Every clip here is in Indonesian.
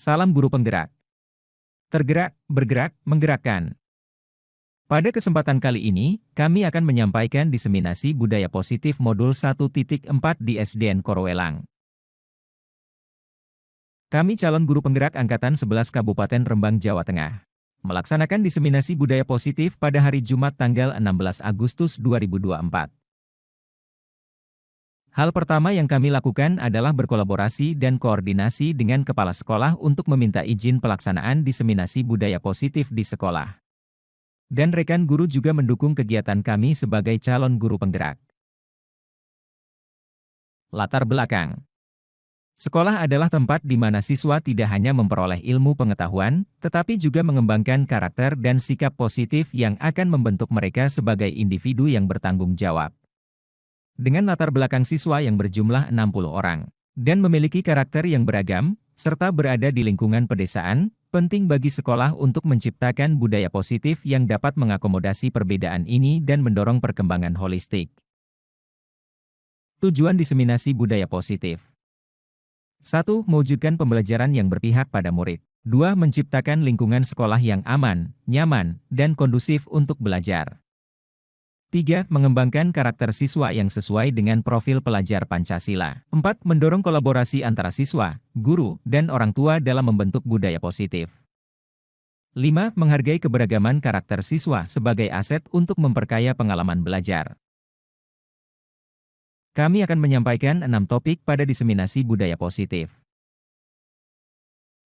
Salam guru penggerak. Tergerak, bergerak, menggerakkan. Pada kesempatan kali ini, kami akan menyampaikan diseminasi budaya positif modul 1.4 di SDN Korowelang. Kami calon guru penggerak Angkatan 11 Kabupaten Rembang, Jawa Tengah. Melaksanakan diseminasi budaya positif pada hari Jumat tanggal 16 Agustus 2024. Hal pertama yang kami lakukan adalah berkolaborasi dan koordinasi dengan kepala sekolah untuk meminta izin pelaksanaan diseminasi budaya positif di sekolah. Dan rekan guru juga mendukung kegiatan kami sebagai calon guru penggerak. Latar belakang. Sekolah adalah tempat di mana siswa tidak hanya memperoleh ilmu pengetahuan, tetapi juga mengembangkan karakter dan sikap positif yang akan membentuk mereka sebagai individu yang bertanggung jawab. Dengan latar belakang siswa yang berjumlah 60 orang, dan memiliki karakter yang beragam, serta berada di lingkungan pedesaan, penting bagi sekolah untuk menciptakan budaya positif yang dapat mengakomodasi perbedaan ini dan mendorong perkembangan holistik. Tujuan diseminasi budaya positif. 1. Mewujudkan pembelajaran yang berpihak pada murid. 2. Menciptakan lingkungan sekolah yang aman, nyaman, dan kondusif untuk belajar. 3. Mengembangkan karakter siswa yang sesuai dengan profil pelajar Pancasila. 4. Mendorong kolaborasi antara siswa, guru, dan orang tua dalam membentuk budaya positif. 5. Menghargai keberagaman karakter siswa sebagai aset untuk memperkaya pengalaman belajar. Kami akan menyampaikan 6 topik pada diseminasi budaya positif.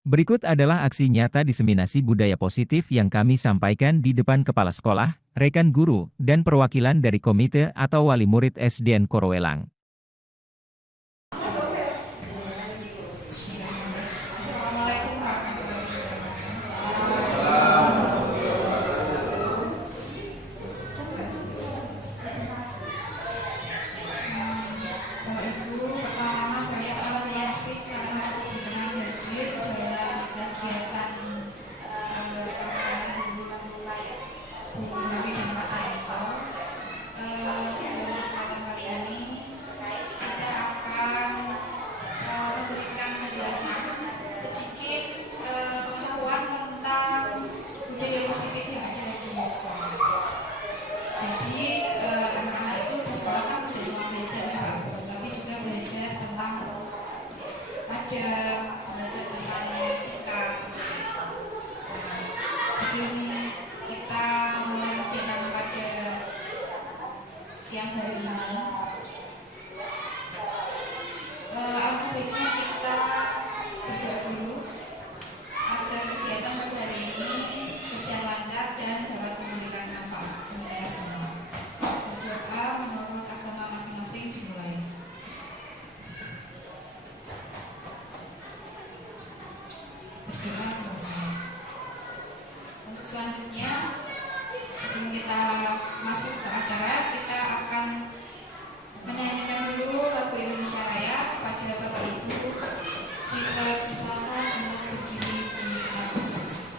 Berikut adalah aksi nyata diseminasi budaya positif yang kami sampaikan di depan kepala sekolah, rekan guru, dan perwakilan dari komite atau wali murid SDN Korowelang. Sebelum kita memulai kegiatan pada siang hari ini, alangkah baiknya kita berdoa dulu agar kegiatan pada hari ini berjalan lancar dan dapat memberikan manfaat bagi kita semua. Berdoa menurut agama masing-masing dimulai. Berdoa selesai. Untuk selanjutnya, sebelum kita masuk ke acara, kita akan menyanyikan dulu lagu Indonesia Raya kepada Bapak Ibu. Kita silakan untuk berdiri di tempat masing-masing.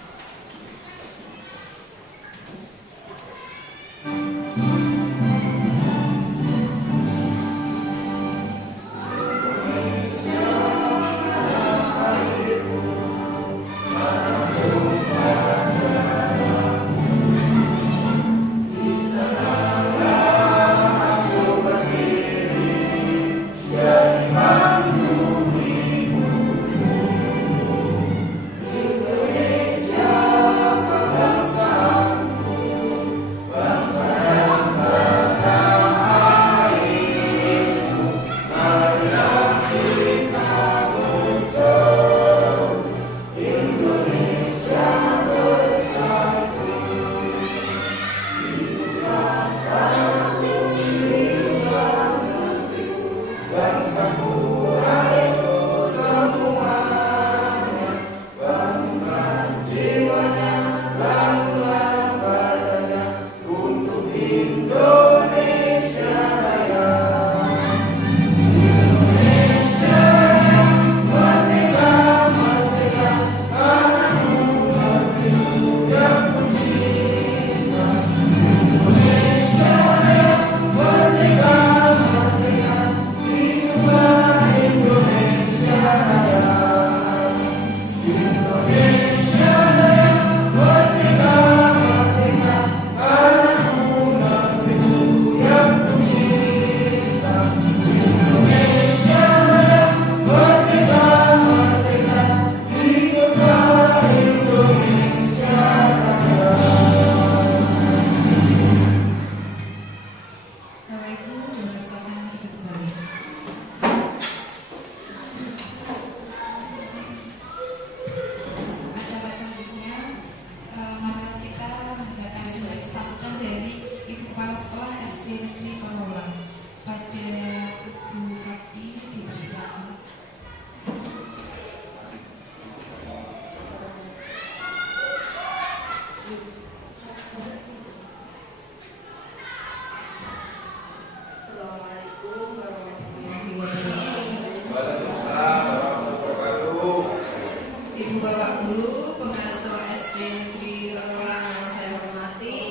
Ibu Bapak Guru, pengasuh SD Negeri Lerolan yang saya hormati,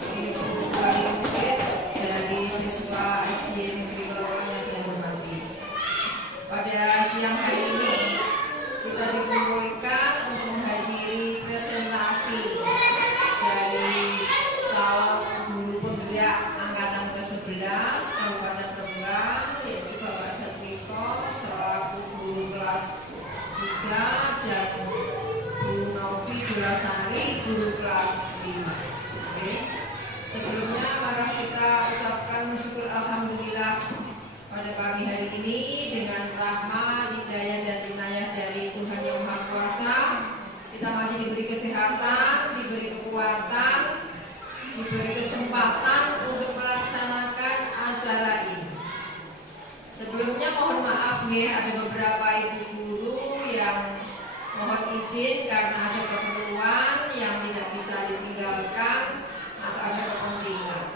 Ibu wali murid dari siswa SD Negeri Lerolan yang saya hormati. Pada siang hari ini kita dikumpulkan untuk menghadiri presentasi dari calon guru penggerak angkatan ke-11 Kabupaten Rembang, yaitu Bapak Jatmiko selaku guru kelas 3 dan Bu Novi Dolasari guru kelas 5. Oke. Sebelumnya mari kita ucapkan syukur alhamdulillah pada pagi hari ini dengan rahmat, hidayah dan inayah dari Tuhan Yang Maha Kuasa. Kita masih diberi kesehatan, diberi kekuatan, diberi kesempatan untuk melaksanakan acara ini. Sebelumnya mohon maaf ada beberapa ibu guru yang mohon izin karena ada keperluan yang tidak bisa ditinggalkan atau ada kepentingan.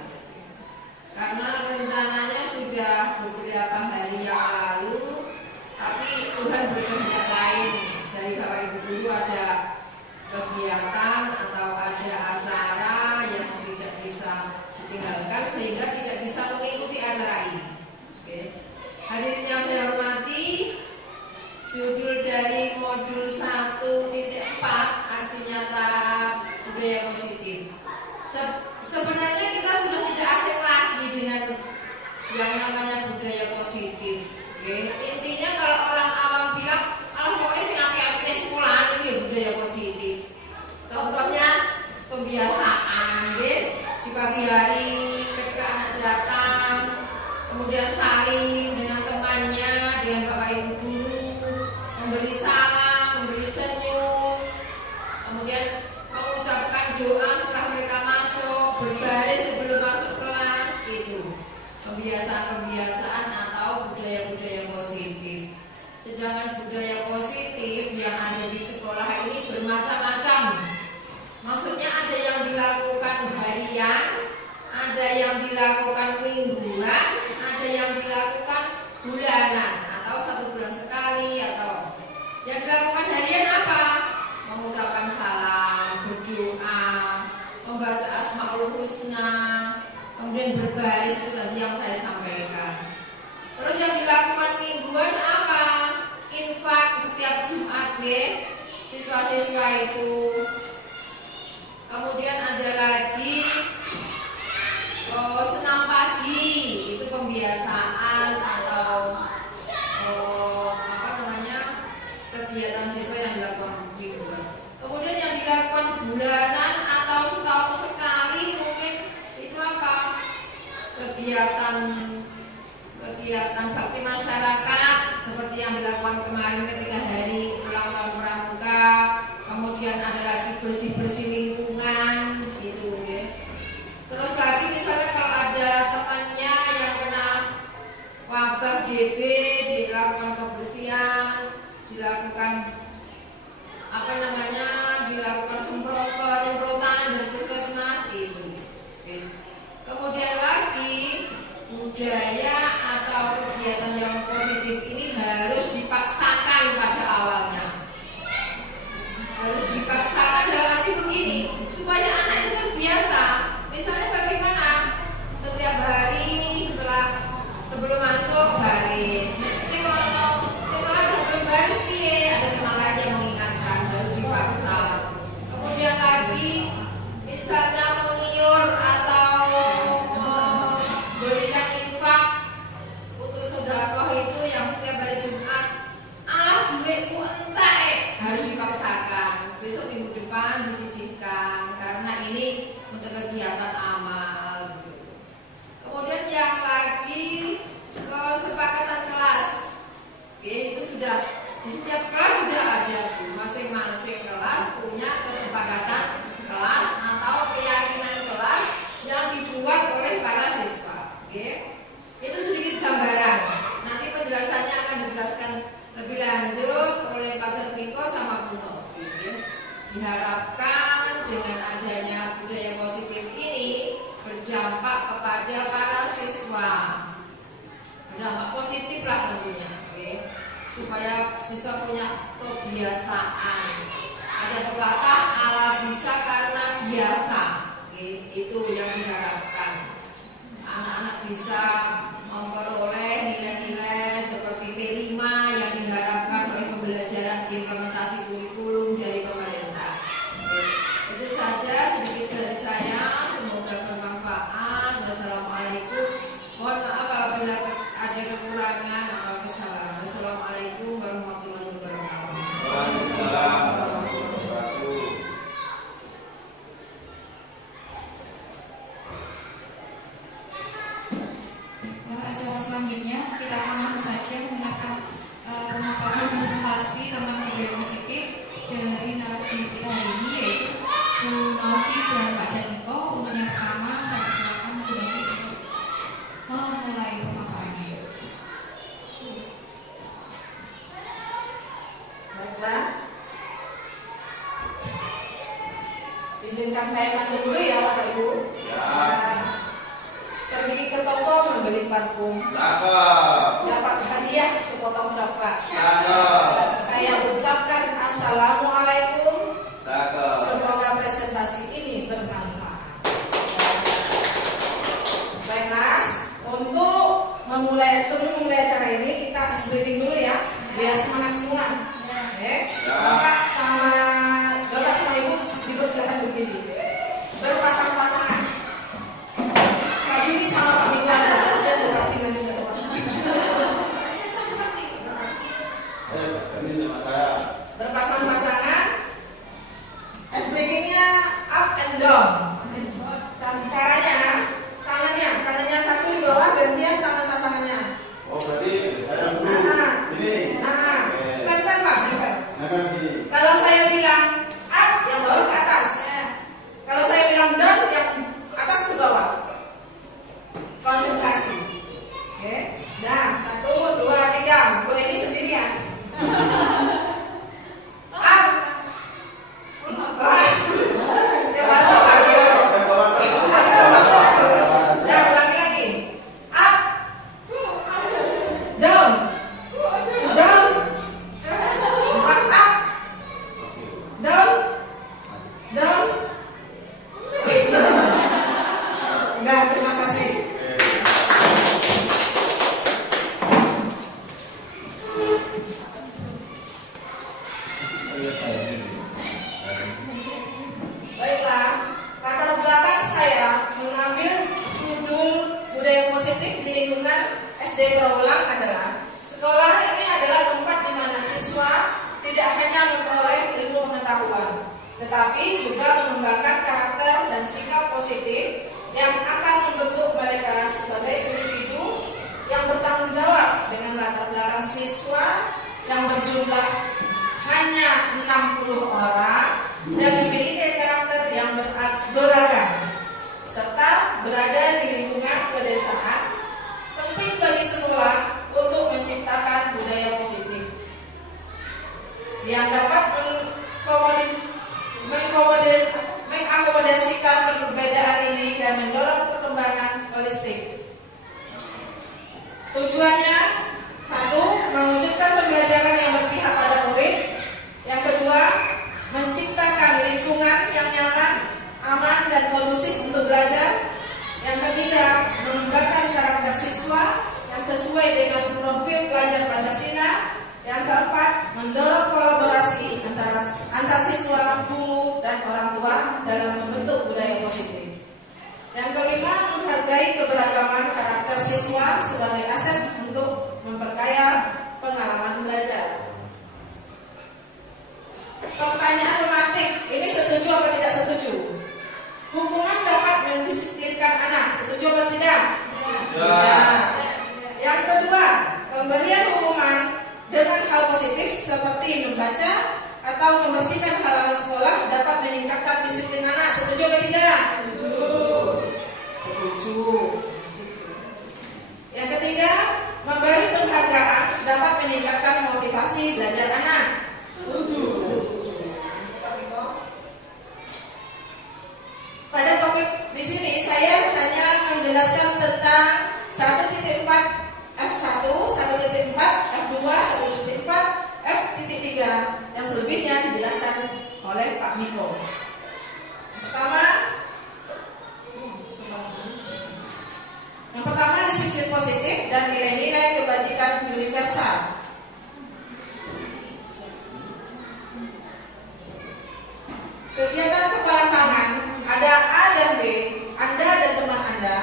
Karena rencananya sudah beberapa hari yang lalu, tapi Tuhan berkehendak lain. Dari Bapak Ibu Guru ada kegiatan atau ada acara yang tidak bisa ditinggalkan sehingga tidak bisa mengikuti acara ini. Oke. Hadirin yang saya hormati, judul dari modul 1.4 aksi nyata budaya positif. Sebenarnya kita sudah tidak asing lagi dengan yang namanya budaya positif. Oke. Intinya kalau orang awam bilang, pokoknya sing api-api sekolah itu ya budaya positif. Contohnya pembiasaan, di pagi hari ketika anak datang, kemudian saling dengan temannya, dengan Bapak Ibu Guru, memberi salam, memberi senyum, kemudian mengucapkan doa setelah mereka masuk, berbaris sebelum masuk kelas, itu kebiasaan-kebiasaan atau budaya-budaya positif. Sedangkan budaya positif yang ada di sekolah ini bermacam-macam. Maksudnya ada yang dilakukan harian, ada yang dilakukan mingguan, ada yang dilakukan bulanan atau 1 bulan sekali, atau yang dilakukan harian apa? Mengucapkan salam, berdoa, membaca Asmaul Husna, kemudian berbaris, itu tadi yang saya sampaikan. Terus yang dilakukan mingguan apa? Infak setiap Jumat siswa-siswa itu. Kemudian ada lagi senam pagi, itu pembiasaan atau kegiatan siswa yang dilakukan mingguan. Kemudian yang dilakukan bulanan atau setahun sekali mungkin itu apa? Kegiatan bakti masyarakat seperti yang dilakukan kemarin ketika hari ulang tahun Pramuka. Kemudian ada lagi bersih-bersih lingkungan gitu ya. Terus lagi misalnya kalau ada temannya yang kena wabah DB, dilakukan kebersihan, dilakukan dilakukan semprotan dari puskesmas itu. Oke. Kemudian lagi budaya atau kegiatan yang positif ini harus dipaksakan pada awalnya. Harus dipaksakan dalam arti begini, supaya anak itu terbiasa. Misalnya bagaimana? Setiap hari sebelum masuk baris. Setelah sebelum baris ada teman lain yang mengingatkan, harus dipaksa. Kemudian lagi misalnya mengiur atau memberikan infak untuk sedekah itu yang setiap hari Jumat, duitku entek, harus dipaksakan. Besok minggu depan disisihkan karena ini untuk kegiatan amal gitu. Kemudian yang lagi kesepakatan kelas. Oke, itu sudah di setiap kelas sudah ada, masing-masing kelas punya kesepakatan kelas atau keyakinan kelas yang dibuat oleh para siswa. Oke. Itu sedikit gambaran. Nanti penjelasannya akan dijelaskan lebih lanjut oleh Pak Jatmiko sama Bu Novi. Diharapkan dengan adanya budaya positif ini berdampak kepada para siswa. Berdampak positif lah tentunya. Oke. supaya siswa punya kebiasaan. Ada pepatah ala bisa karena biasa. Itu yang diharapkan. Anak-anak bisa memperoleh nilai-nilai seperti P5 yang diharapkan oleh pembelajaran implementasi kurikulum dari pemerintah. Itu saja sedikit dari saya, semoga bermanfaat. Wassalamualaikum. Mohon maaf apabila ada kekurangan atau kesalahan. Wassalamualaikum warahmatullahi wabarakatuh. Waalaikumsalam warahmatullahi wabarakatuh. Acara selanjutnya kita akan langsung saja menggunakan pemaparan presentasi tentang budaya positif dari narasumber kita hari ini, yaitu Bu Novi dan Pak Janiko. Untuk yang pertama saya silakan Bu Novi untuk memulai pemaparannya. Baiklah, izinkan saya panggil dulu ya Bapak Ibu. Pergi ke toko membeli parfum, dapat hadiah sepotong coklat. Saya ucapkan assalamualaikum. Semoga presentasi ini bermanfaat. Baik Mas, untuk sebelum memulai acara ini kita ice breathing dulu ya, biar semangat semua. Oke, Bapak sama Ibu dipersilakan berdiri, berpasang-pasangan. Pak Juni sama Pak Miko aja, saya buka tinggal juga terpasang. Berpasang-pasangan. Ice breathingnya up and down. Caranya tangannya satu di bawah, gantian tangan pasangannya. Oh, berarti saya dulu. Ini. Tempel Pak, tempel. Ini. Kalau saya bilang up, yang bawah ke atas. Kalau saya bilang down, yang atas ke bawah. Konsentrasi. Oke. Nah, 1, 2, 3. Bu ini sendirian. Up. Ya baru Pak. Ya ulangi lagi. Up. Down. Down. Up. Down. Down. Nah, terima kasih. Baiklah, latar belakang saya mengambil judul budaya positif di lingkungan SD Trawulan adalah sekolah ini adalah tempat di mana siswa tidak hanya memperoleh ilmu pengetahuan, tetapi juga mengembangkan karakter dan sikap positif yang akan membentuk mereka sebagai individu yang bertanggung jawab dengan latar belakang siswa yang berjumlah hanya 60 orang dan memiliki karakter yang beragam serta berada di lingkungan pedesaan. Penting bagi sekolah untuk menciptakan budaya positif yang dapat mengakomodasikan perbedaan ini dan mendorong perkembangan holistik. Tujuannya, 1. Mewujudkan pembelajaran yang berpihak pada murid. Yang kedua, menciptakan lingkungan yang nyaman, aman, dan kondusif untuk belajar. Yang ketiga, mengembangkan karakter siswa yang sesuai dengan profil pelajar Pancasila. Yang keempat, mendorong kolaborasi antar siswa, guru, dan orang tua dalam membentuk budaya positif. Yang kelima, menghargai keberagaman karakter siswa sebagai aset untuk memperkaya pengalaman belajar. Pertanyaan tematik, ini setuju atau tidak setuju? Hukuman dapat mendisiplinkan anak, setuju atau tidak? Tidak. Yang kedua, pemberian hukuman dengan hal positif seperti membaca atau membersihkan halaman sekolah dapat meningkatkan disiplin anak, setuju atau tidak? Setuju. Yang ketiga, memberi penghargaan dapat meningkatkan motivasi belajar anak. Pada topik di sini saya hanya menjelaskan tentang 1.4 F1, 1.4 F2, 1.4 Kegiatan kepala tangan ada A dan B, Anda dan teman Anda.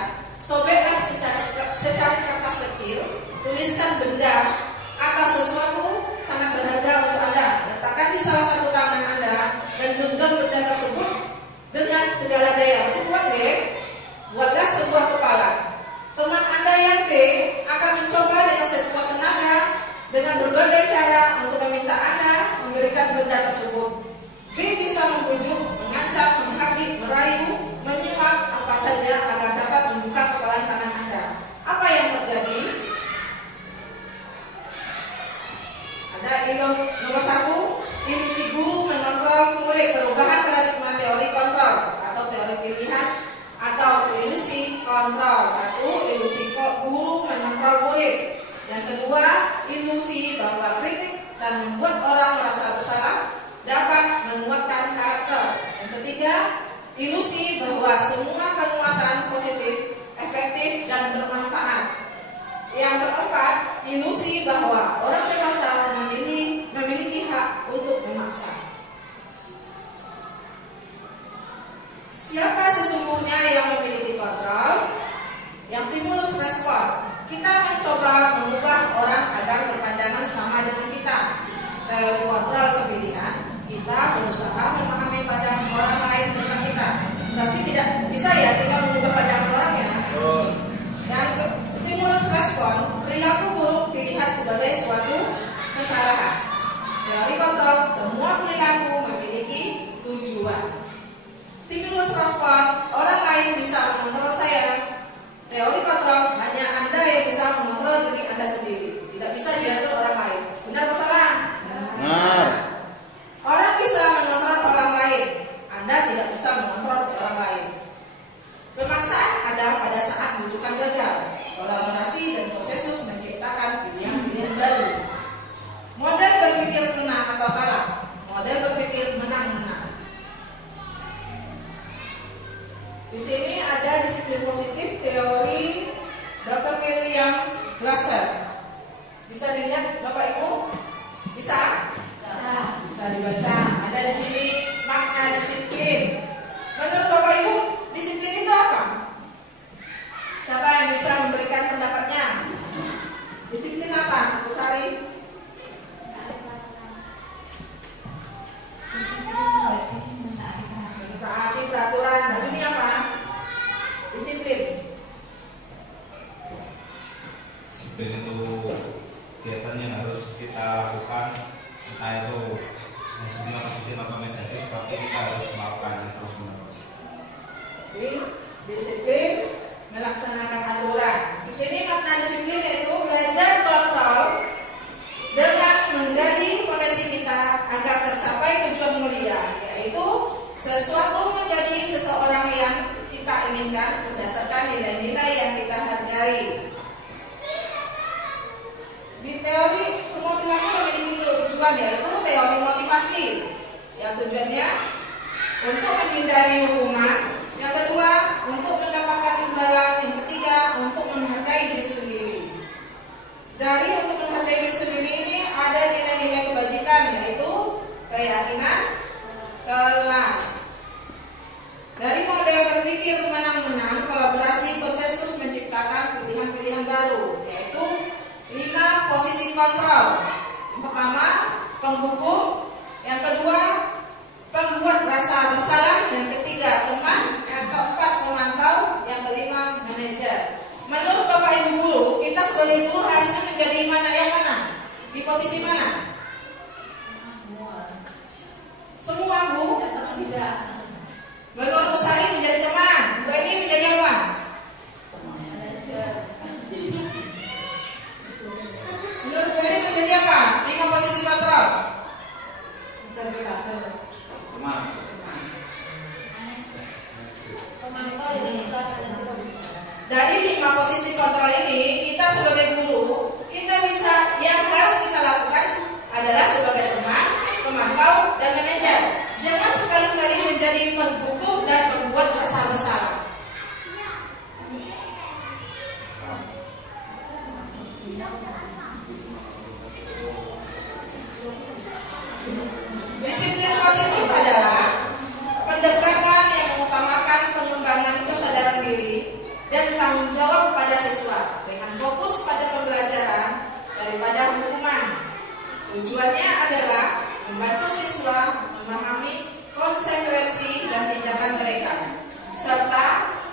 Sobeklah secari kertas kecil, tuliskan benda atau sesuatu sangat berharga untuk Anda. Letakkan di salah satu tangan Anda dan genggam benda tersebut dengan segala daya. Buat B, buatlah sebuah kepala. Teman Anda yang B akan mencoba dengan sekuat tenaga dengan berbagai cara untuk meminta Anda memberikan benda tersebut. B bisa membujuk, mengancam, menghardik, merayu, menyuap apa saja agar dapat membuka kepala tangan Anda. Apa yang terjadi? Ada nomor 1, ilusi guru mengontrol murid, perubahan paradigma teori kontrol atau teori pilihan atau ilusi kontrol. 1, ilusi guru mengontrol murid. Yang kedua, ilusi bahwa kritik dan membuat orang merasa bersalah dapat menguatkan karakter. Yang ketiga, ilusi bahwa semua penguatan positif, efektif, dan bermanfaat. Yang keempat, ilusi bahwa orang dewasa memiliki hak untuk memaksa. Siapa sesungguhnya yang memiliki kontrol? Yang stimulus respon. Kita mencoba mengubah orang agar berpandangan sama dengan kita. Teori kontrol kepilihan. Kita berusaha memahami pandangan orang lain tentang kita. Berarti tidak bisa ya kita mengubah pandangan orang ya. Dan stimulus respon, perilaku buruk dilihat sebagai suatu kesalahan. Teori kontrol, semua perilaku memiliki tujuan. Stimulus respon, orang lain bisa mengontrol saya. Teori kontrol, hanya Anda yang bisa mengontrol diri Anda sendiri. Tidak bisa diatur orang lain. Benar atau salah? Benar. Orang bisa mengontrol orang lain. Anda tidak bisa mengontrol orang lain. Pemaksaan ada pada saat rujukan gagal. Kolaborasi dan konsensus menciptakan pilihan-pilihan baru. Model berpikir menang atau kalah. Model berpikir menang-menang. Di sini ada disiplin positif teori Dr. William Glasser. Bisa dilihat Bapak Ibu? Bisa? Bisa dibaca. Ada di sini makna disiplin. Menurut Bapak Ibu, disiplin itu apa? Siapa yang bisa memberikan pendapatnya? Disiplin apa, Bu Sari? Disiplin berarti mentaati peraturan. Mentaati peraturan. Nah, ini apa? Disiplin. Disiplin itu kegiatan yang harus kita lakukan, entah itu hasilnya positif atau negatif, tapi kita harus melakukannya terus menerus. Jadi disiplin melaksanakan aturan. Di sini makna disiplin yaitu belajar kontrol dengan menjadi koneksi kita agar tercapai tujuan mulia, yaitu sesuatu menjadi seseorang yang kita inginkan berdasarkan nilai-nilai yang kita hargai. Di teori semua perilaku memiliki tujuan, yaitu teori motivasi. Yang tujuannya untuk menghindari hukuman. Yang kedua, untuk mendapatkan imbalan. Yang ketiga, untuk menghargai diri sendiri. Dari untuk menghargai diri sendiri ini ada nilai-nilai kebajikan, yaitu keyakinan, kelas. Dari model berpikir menang-menang, kolaborasi konsensus menciptakan pilihan-pilihan baru, yaitu 5 posisi kontrol. Yang pertama, penghukum. Yang kedua, pembuat rasa bersalah. Yang ketiga, teman. Yang keempat, pemantau. Yang kelima, manajer. Menurut Bapak Ibu guru, kita sebagai guru harusnya menjadi mana yang mana? Di posisi mana? Semua, Bu. Menurut Bu Sari menjadi teman. Bu Eni menjadi apa? Menurut Bu Eni menjadi apa? 5 posisi kontrol. Dari 5 posisi kontrol ini, kita sebagai guru, kita bisa, yang harus kita lakukan adalah sebagai teman, pemantau, dan manajer. Jangan sekali-kali menjadi penghukum dan pembuat rasa bersalah. Disiplin positif adalah tanggung jawab pada siswa dengan fokus pada pembelajaran daripada hukuman. Tujuannya adalah membantu siswa memahami konsekuensi dan tindakan mereka, serta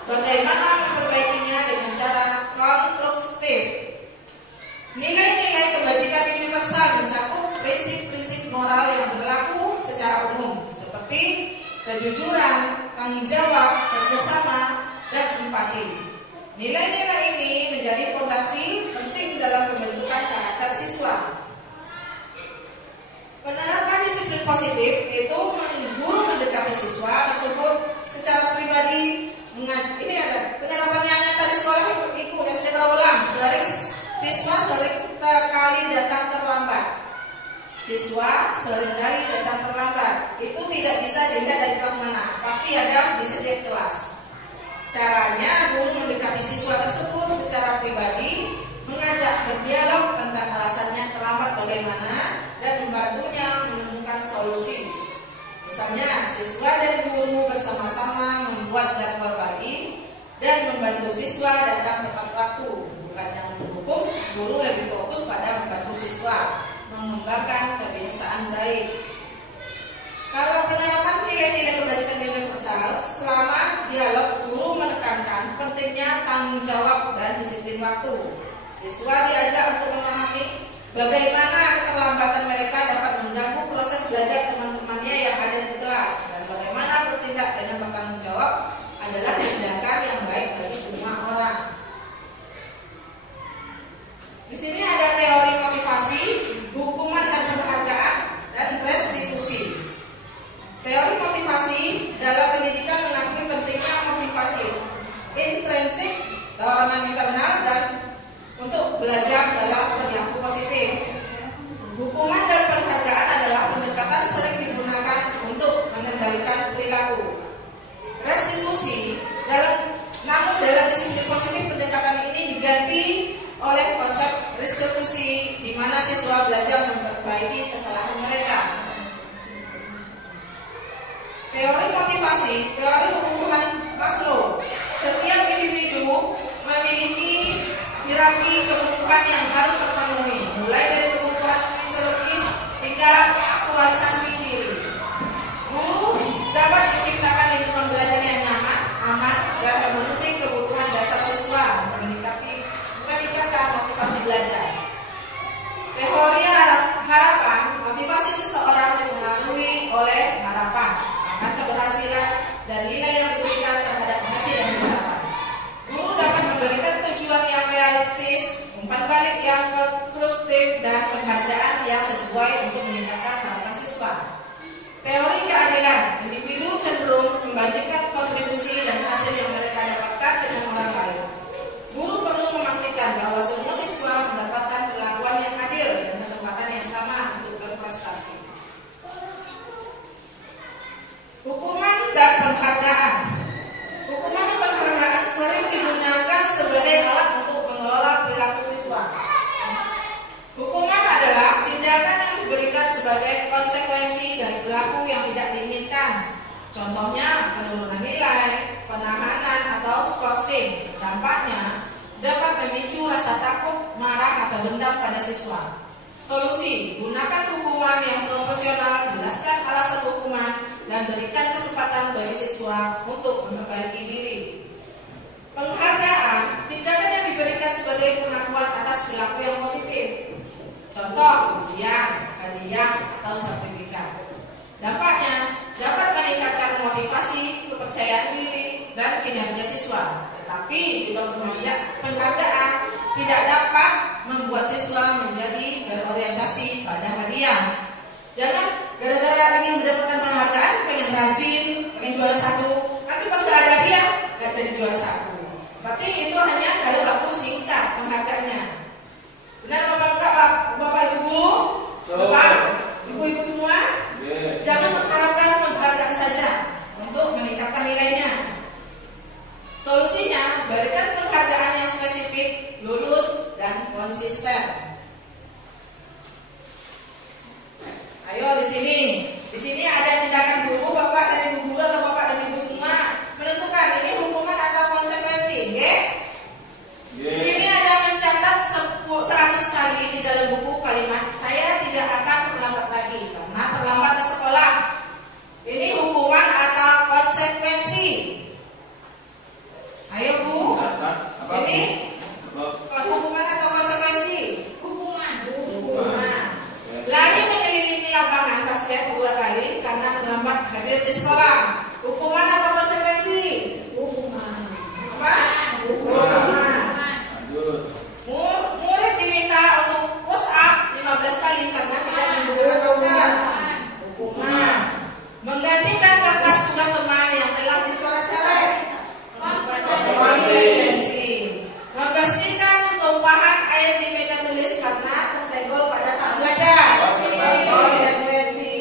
bagaimana memperbaikinya dengan cara konstruktif. Nilai-nilai kebajikan universal mencakup prinsip-prinsip moral yang berlaku secara umum, seperti kejujuran, tanggung jawab, kerjasama, dan empati. Nilai-nilai ini menjadi fondasi penting dalam pembentukan karakter siswa. Penerapan disiplin positif itu guru mendekati siswa tersebut secara pribadi. Ini ada penerapan yang nyata di sekolah itu SD Trawulang. Siswa sering kali datang terlambat. Siswa seringkali datang terlambat. Itu tidak bisa dilihat dari kelas mana. Pasti ada di setiap kelas. Caranya guru mendekati siswa tersebut secara pribadi, mengajak berdialog tentang alasannya terlambat bagaimana dan membantunya menemukan solusi. Misalnya, siswa dan guru bersama-sama membuat jadwal pagi dan membantu siswa datang tepat waktu. Bukan yang mendukung, guru lebih fokus pada membantu siswa mengembangkan kebiasaan baik. Kalau penerapan nilai-nilai kebajikan universal, selama dialog guru menekankan pentingnya tanggung jawab dan disiplin waktu. Siswa diajak untuk memahami bagaimana keterlambatan mereka dapat mengganggu proses belajar teman-temannya yang ada di kelas, dan bagaimana bertindak dengan bertanggung jawab adalah tindakan yang baik bagi semua orang. Di sini ada teori motivasi, hukuman dan penghargaan, dan restitusi. Teori motivasi dalam pendidikan mengakui pentingnya motivasi intrinsik, dorongan internal, dan untuk belajar dalam perilaku positif. Hukuman dan penghargaan adalah pendekatan sering digunakan untuk mengendalikan perilaku. Restitusi namun dalam disiplin positif pendekatan ini diganti oleh konsep restitusi, di mana siswa belajar memperbaiki kesalahan mereka. Teori motivasi, teori kebutuhan Maslow. Setiap individu memiliki hierarki kebutuhan yang harus terpenuhi, mulai dari kebutuhan fisiologis hingga aktualisasi diri. Guru dapat menciptakan lingkungan belajar yang nyaman, aman, dan memenuhi kebutuhan dasar siswa untuk meningkatkan motivasi belajar. Teori harapan, motivasi seseorang dipengaruhi oleh harapan akan keberhasilan dan nilai yang diberikan terhadap hasil yang dicapai. Guru dapat memberikan tujuan yang realistis, umpan balik yang konstruktif, dan penghargaan yang sesuai untuk meningkatkan harapan siswa. Teori keadilan, individu cenderung membandingkan kontribusi dan hasil yang mereka dapatkan dengan orang lain. Guru perlu memastikan bahwa semua siswa mendapatkan perlakuan yang adil dan kesempatan yang sama untuk berprestasi. Hukuman dan penghargaan. Hukuman dan penghargaan sering digunakan sebagai alat untuk mengelola perilaku siswa. Hukuman adalah tindakan yang diberikan sebagai konsekuensi dari perilaku yang tidak diinginkan. Contohnya penurunan nilai, penahanan, atau skorsing. Dampaknya dapat memicu rasa takut, marah, atau dendam pada siswa. Solusi, gunakan hukuman yang proporsional, jelaskan alasan hukuman, dan berikan kesempatan bagi siswa untuk memperbaiki diri. Penghargaan, tindakan yang diberikan sebagai pengakuan atas perilaku yang positif. Contoh, ujian, hadiah, atau sertifikat. Dampaknya dapat meningkatkan motivasi, kepercayaan diri, dan kinerja siswa. Tetapi juga penghargaan tidak dapat membuat siswa menjadi berorientasi pada hadiah. Jangan gara-gara ingin mendapatkan penghargaan, pengen rajin, pengen juara satu, nanti pas gak ada hadiah, gak jadi juara satu. Berarti itu hanya dalam waktu singkat penghargaannya. Benar Bapak Ibu Guru? Bapak, Ibu-Ibu semua? Jangan mengharapkan penghargaan saja untuk meningkatkan nilainya. Solusi hadir di sekolah. Hukuman apa konsekuensi? Hukuman. Apa? Hukuman. Lanjut. Murid diminta untuk push up 15 kali karena tidak menggunakan masker. Hukuman. Menggantikan kertas tugas teman yang telah dicoret-coret. Konsekuensi. Membersihkan tumpahan air di meja tulis karena tersenggol pada saat belajar. Konsekuensi.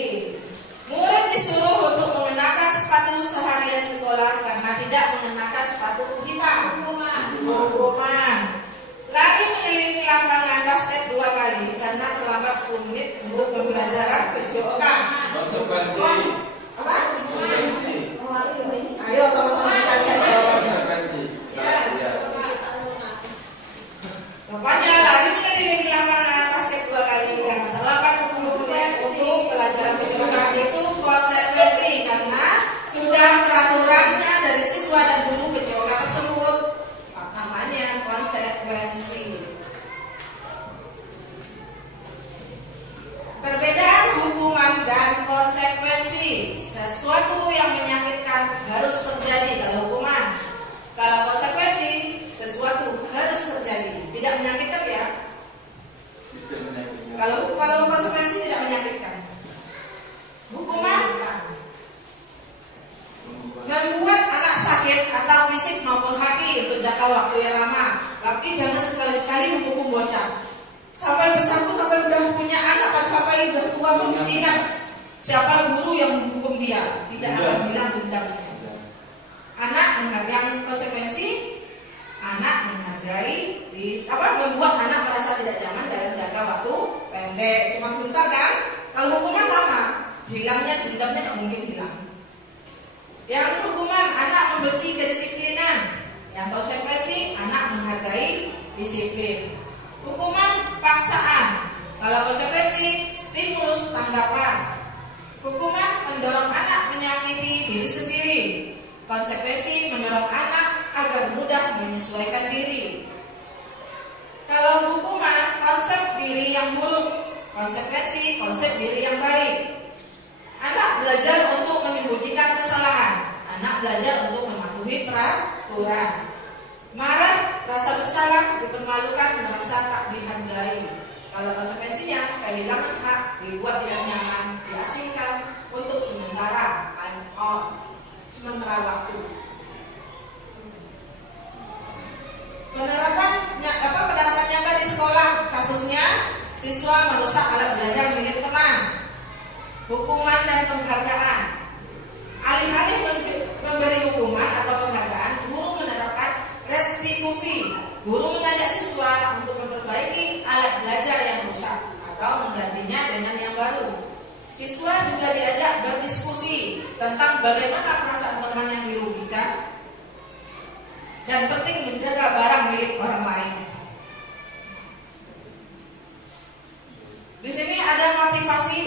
Murid disuruh untuk mengenakan sepatu seharian sekolah karena tidak mengenakan sepatu hitam. Hukuman. Lari mengelilingi lapangan basket 2 kali karena terlambat 10 menit untuk pembelajaran PJOK. Konsekuensi. Apa? Konsekuensi. Ayo sama-sama kita lihat jawabannya. Konsekuensi. Ya. Rupanya lari mengelilingi lapangan basket 2 kali karena terlambat 10 menit untuk pelajaran PJOK. Itu konsekuensi karena sudah peraturannya dari siswa dan guru PJOK tersebut. Namanya konsekuensi. Perbedaan hukuman dan konsekuensi. Sesuatu yang menyakitkan harus terjadi kalau hukuman. Kalau konsekuensi, sesuatu harus terjadi. Tidak menyakitkan ya. Kalau konsekuensi tidak menyakitkan. Hukuman membuat anak sakit atau fisik maupun hati untuk jangka waktu yang lama. Tapi jangan sekali-sekali menghukum bocah. Sampai besar pun, sampai udah punya anak, dan sampai udah tua pun ingat siapa guru yang menghukum dia. Tidak akan bilang dendamnya. Anak menghargai konsekuensi. Anak menghargai membuat anak merasa tidak nyaman dalam jangka waktu pendek. Cuma sebentar kan? Kalau hukuman lama, hilangnya dendamnya nggak mungkin hilang. Yang hukuman anak membenci kedisiplinan. Yang konsekuensi anak menghargai disiplin. Hukuman paksaan. Kalau konsekuensi stimulus tanggapan. Hukuman mendorong anak menyakiti diri sendiri. Konsekuensi mendorong anak agar mudah menyesuaikan diri. Kalau hukuman konsep diri yang buruk. Konsekuensi konsep diri yang baik. Anak belajar untuk menyembunyikan kesalahan. Anak belajar untuk mematuhi peraturan. Marah, rasa bersalah, dipermalukan, merasa tak dihargai. Kalau konsekuensinya, kehilangan hak, dibuat tidak nyaman, diasingkan untuk sementara waktu. Penerapan nyata di sekolah, kasusnya siswa merusak alat belajar milik teman. Hukuman dan penghargaan. Alih-alih memberi hukuman atau penghargaan, guru menerapkan restitusi. Guru mengajak siswa untuk memperbaiki alat belajar yang rusak atau menggantinya dengan yang baru. Siswa juga diajak berdiskusi tentang bagaimana perasaan teman yang dirugikan dan penting menjaga barang milik orang lain. Di sini ada motivasi.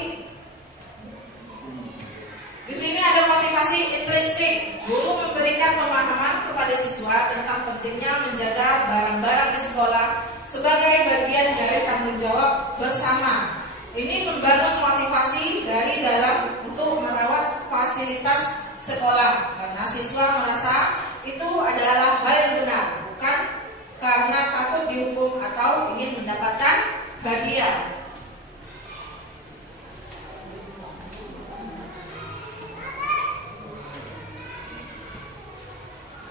Di sini ada motivasi intrinsik. Guru memberikan pemahaman kepada siswa tentang pentingnya menjaga barang-barang di sekolah sebagai bagian dari tanggung jawab bersama. Ini membangun motivasi dari dalam untuk merawat fasilitas sekolah karena siswa merasa itu adalah hal yang benar, bukan karena takut dihukum atau ingin mendapatkan hadiah.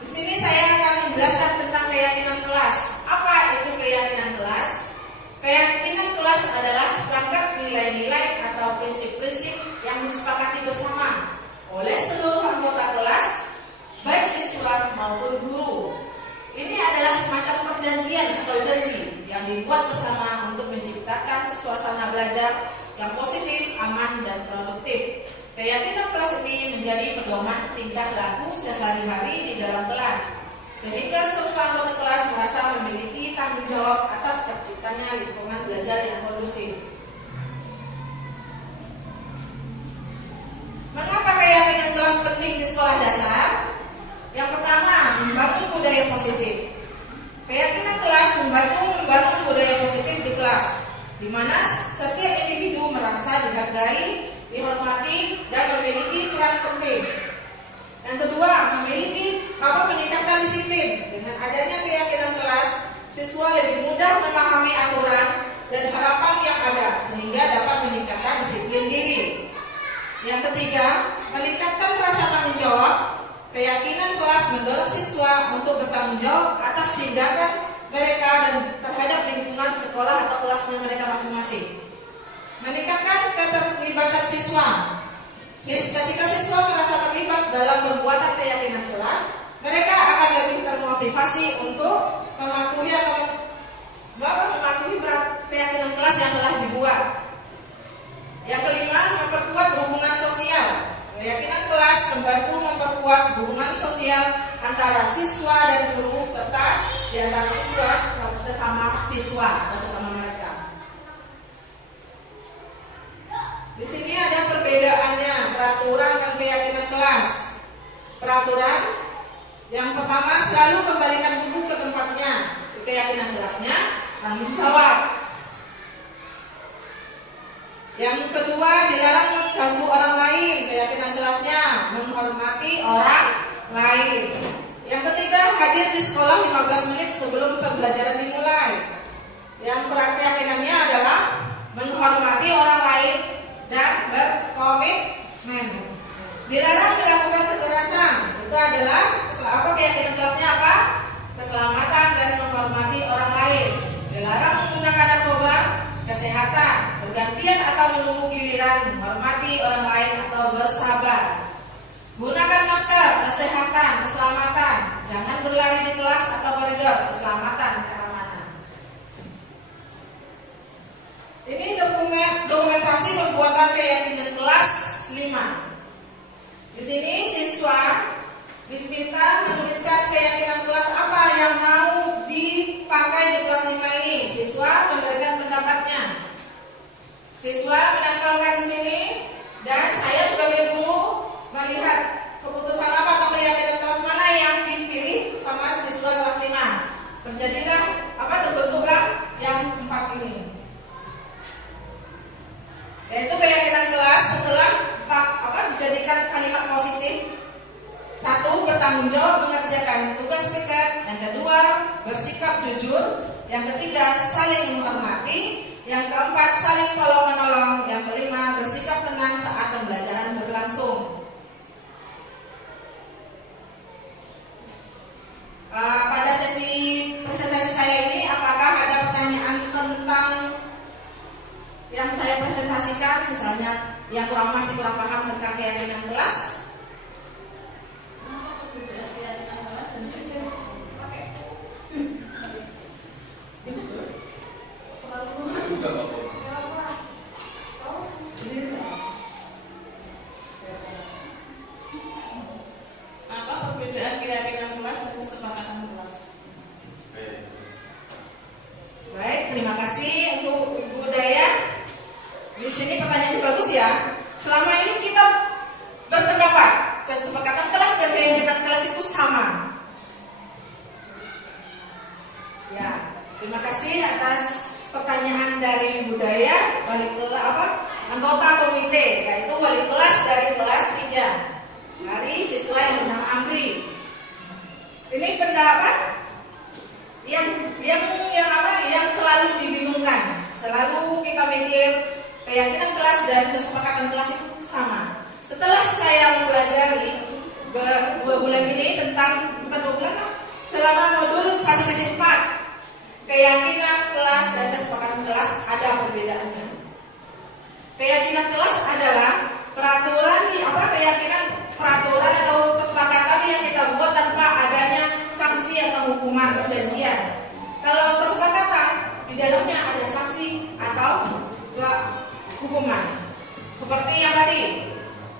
Di sini saya akan menjelaskan tentang keyakinan kelas. Apa itu keyakinan kelas? Keyakinan kelas adalah seperangkat nilai-nilai atau prinsip-prinsip yang disepakati bersama oleh seluruh anggota kelas, baik siswa maupun guru. Ini adalah semacam perjanjian atau janji yang dibuat bersama untuk menciptakan suasana belajar yang positif, aman, dan produktif. Keyakinan kelas ini menjadi pedoman tingkah laku sehari-hari di dalam kelas, sehingga seluruh anggota kelas merasa memiliki tanggung jawab atas terciptanya lingkungan belajar yang kondusif. Mengapa keyakinan kelas penting di sekolah dasar? Yang pertama, membangun budaya positif. Keyakinan kelas membangun budaya positif di kelas, di mana setiap individu merasa dihargai, dihormati, dan memiliki peran penting. Yang kedua, memiliki meningkatkan disiplin. Dengan adanya keyakinan kelas, siswa lebih mudah memahami aturan dan harapan yang ada sehingga dapat meningkatkan disiplin diri. Yang ketiga, meningkatkan rasa tanggung jawab. Keyakinan kelas mendorong siswa untuk bertanggung jawab atas tindakan mereka dan terhadap lingkungan sekolah atau kelas mereka masing-masing. Meningkatkan keterlibatan siswa. Ketika siswa merasa terlibat dalam perbuatan keyakinan kelas, mereka akan lebih termotivasi untuk mematuhi keyakinan kelas yang telah dibuat. Yang kelima, memperkuat hubungan sosial. Keyakinan kelas membantu memperkuat hubungan sosial antara siswa dan guru serta di antara siswa sesama siswa atau sesama mereka. Di sini ada perbedaannya peraturan dan keyakinan kelas. Peraturan yang pertama, selalu kembalikan buku ke tempatnya. Keyakinan kelasnya tanggung jawab. Yang kedua, dilarang mengganggu orang lain. Keyakinan kelasnya menghormati orang lain. Yang ketiga, hadir di sekolah 15 menit sebelum pembelajaran dimulai. Yang keyakinannya adalah menghormati orang lain dan berkomitmen. Dilarang melakukan kekerasan. Itu adalah keyakinan kelasnya apa? Keselamatan dan menghormati orang lain. Dilarang menggunakan narkoba, kesehatan, bergantian atau menunggu giliran, menghormati orang lain atau bersabar. Gunakan masker, kesehatan, keselamatan. Jangan berlari di kelas atau koridor, keselamatan, keamanan. Ini dokumentasi pembuatan keyakinan kelas 5. Di sini siswa diminta menuliskan keyakinan kelas apa yang mau dipakai di kelas 5 ini. Siswa memberikan pendapatnya. Siswa menempelkan di sini dan saya sebagai guru melihat keputusan apa atau keyakinan kelas mana yang dipilih sama siswa kelas 5. Terbentuklah yang 4 ini. Yaitu keyakinan kelas setelah dijadikan kalimat positif. 1. Bertanggung jawab mengerjakan tugas mereka. Yang kedua, bersikap jujur. Yang ketiga, saling menghormati. Yang keempat, saling tolong-menolong. Yang kelima, bersikap tenang saat pembelajaran berlangsung. Pada sesi presentasi saya ini, apakah ada pertanyaan tentang yang saya presentasikan, misalnya yang masih kurang paham tentang keyakinan kelas? Apa perbedaan keyakinan kelas dan kesepakatan kelas? Baik, terima kasih untuk Ibu Daya. Di sini pertanyaannya bagus ya. Selama ini kita berpendapat kesepakatan kelas dan keyakinan kelas itu sama. Ya, terima kasih atas pertanyaan dari Ibu Daya, anggota komite, yaitu wali kelas dari kelas 3 dari siswa yang bernama Amri. Ini pendapat yang selalu dibingungkan. Selalu kita mikir keyakinan kelas dan kesepakatan kelas itu sama. Setelah saya mempelajari 2 bulan ini tentang, bukan 2 bulan, selama modul 1.4, keyakinan kelas dan kesepakatan kelas ada perbedaannya. Keyakinan kelas adalah peraturan atau kesepakatan yang kita buat tanpa adanya sanksi atau hukuman perjanjian. Kalau kesepakatan, di dalamnya ada sanksi atau hukuman. Seperti yang tadi,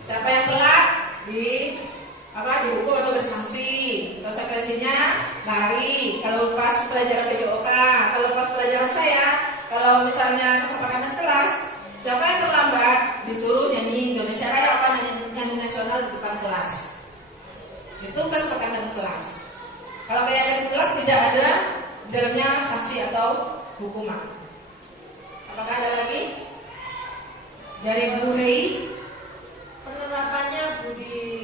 siapa yang telat dihukum atau bersanksi. Konsekuensinya lari. Kalau pas pelajaran PJOK, kalau pas pelajaran saya, kalau misalnya kesepakatan kelas, siapa yang terlambat disuruh nyanyi Indonesia Raya nyanyi nasional di depan kelas. Itu kesepakatan kelas. Kalau keyakinan kelas tidak ada dalamnya sanksi atau hukuman. Apakah ada lagi? Dari Bu Hei. Penerapannya Bu di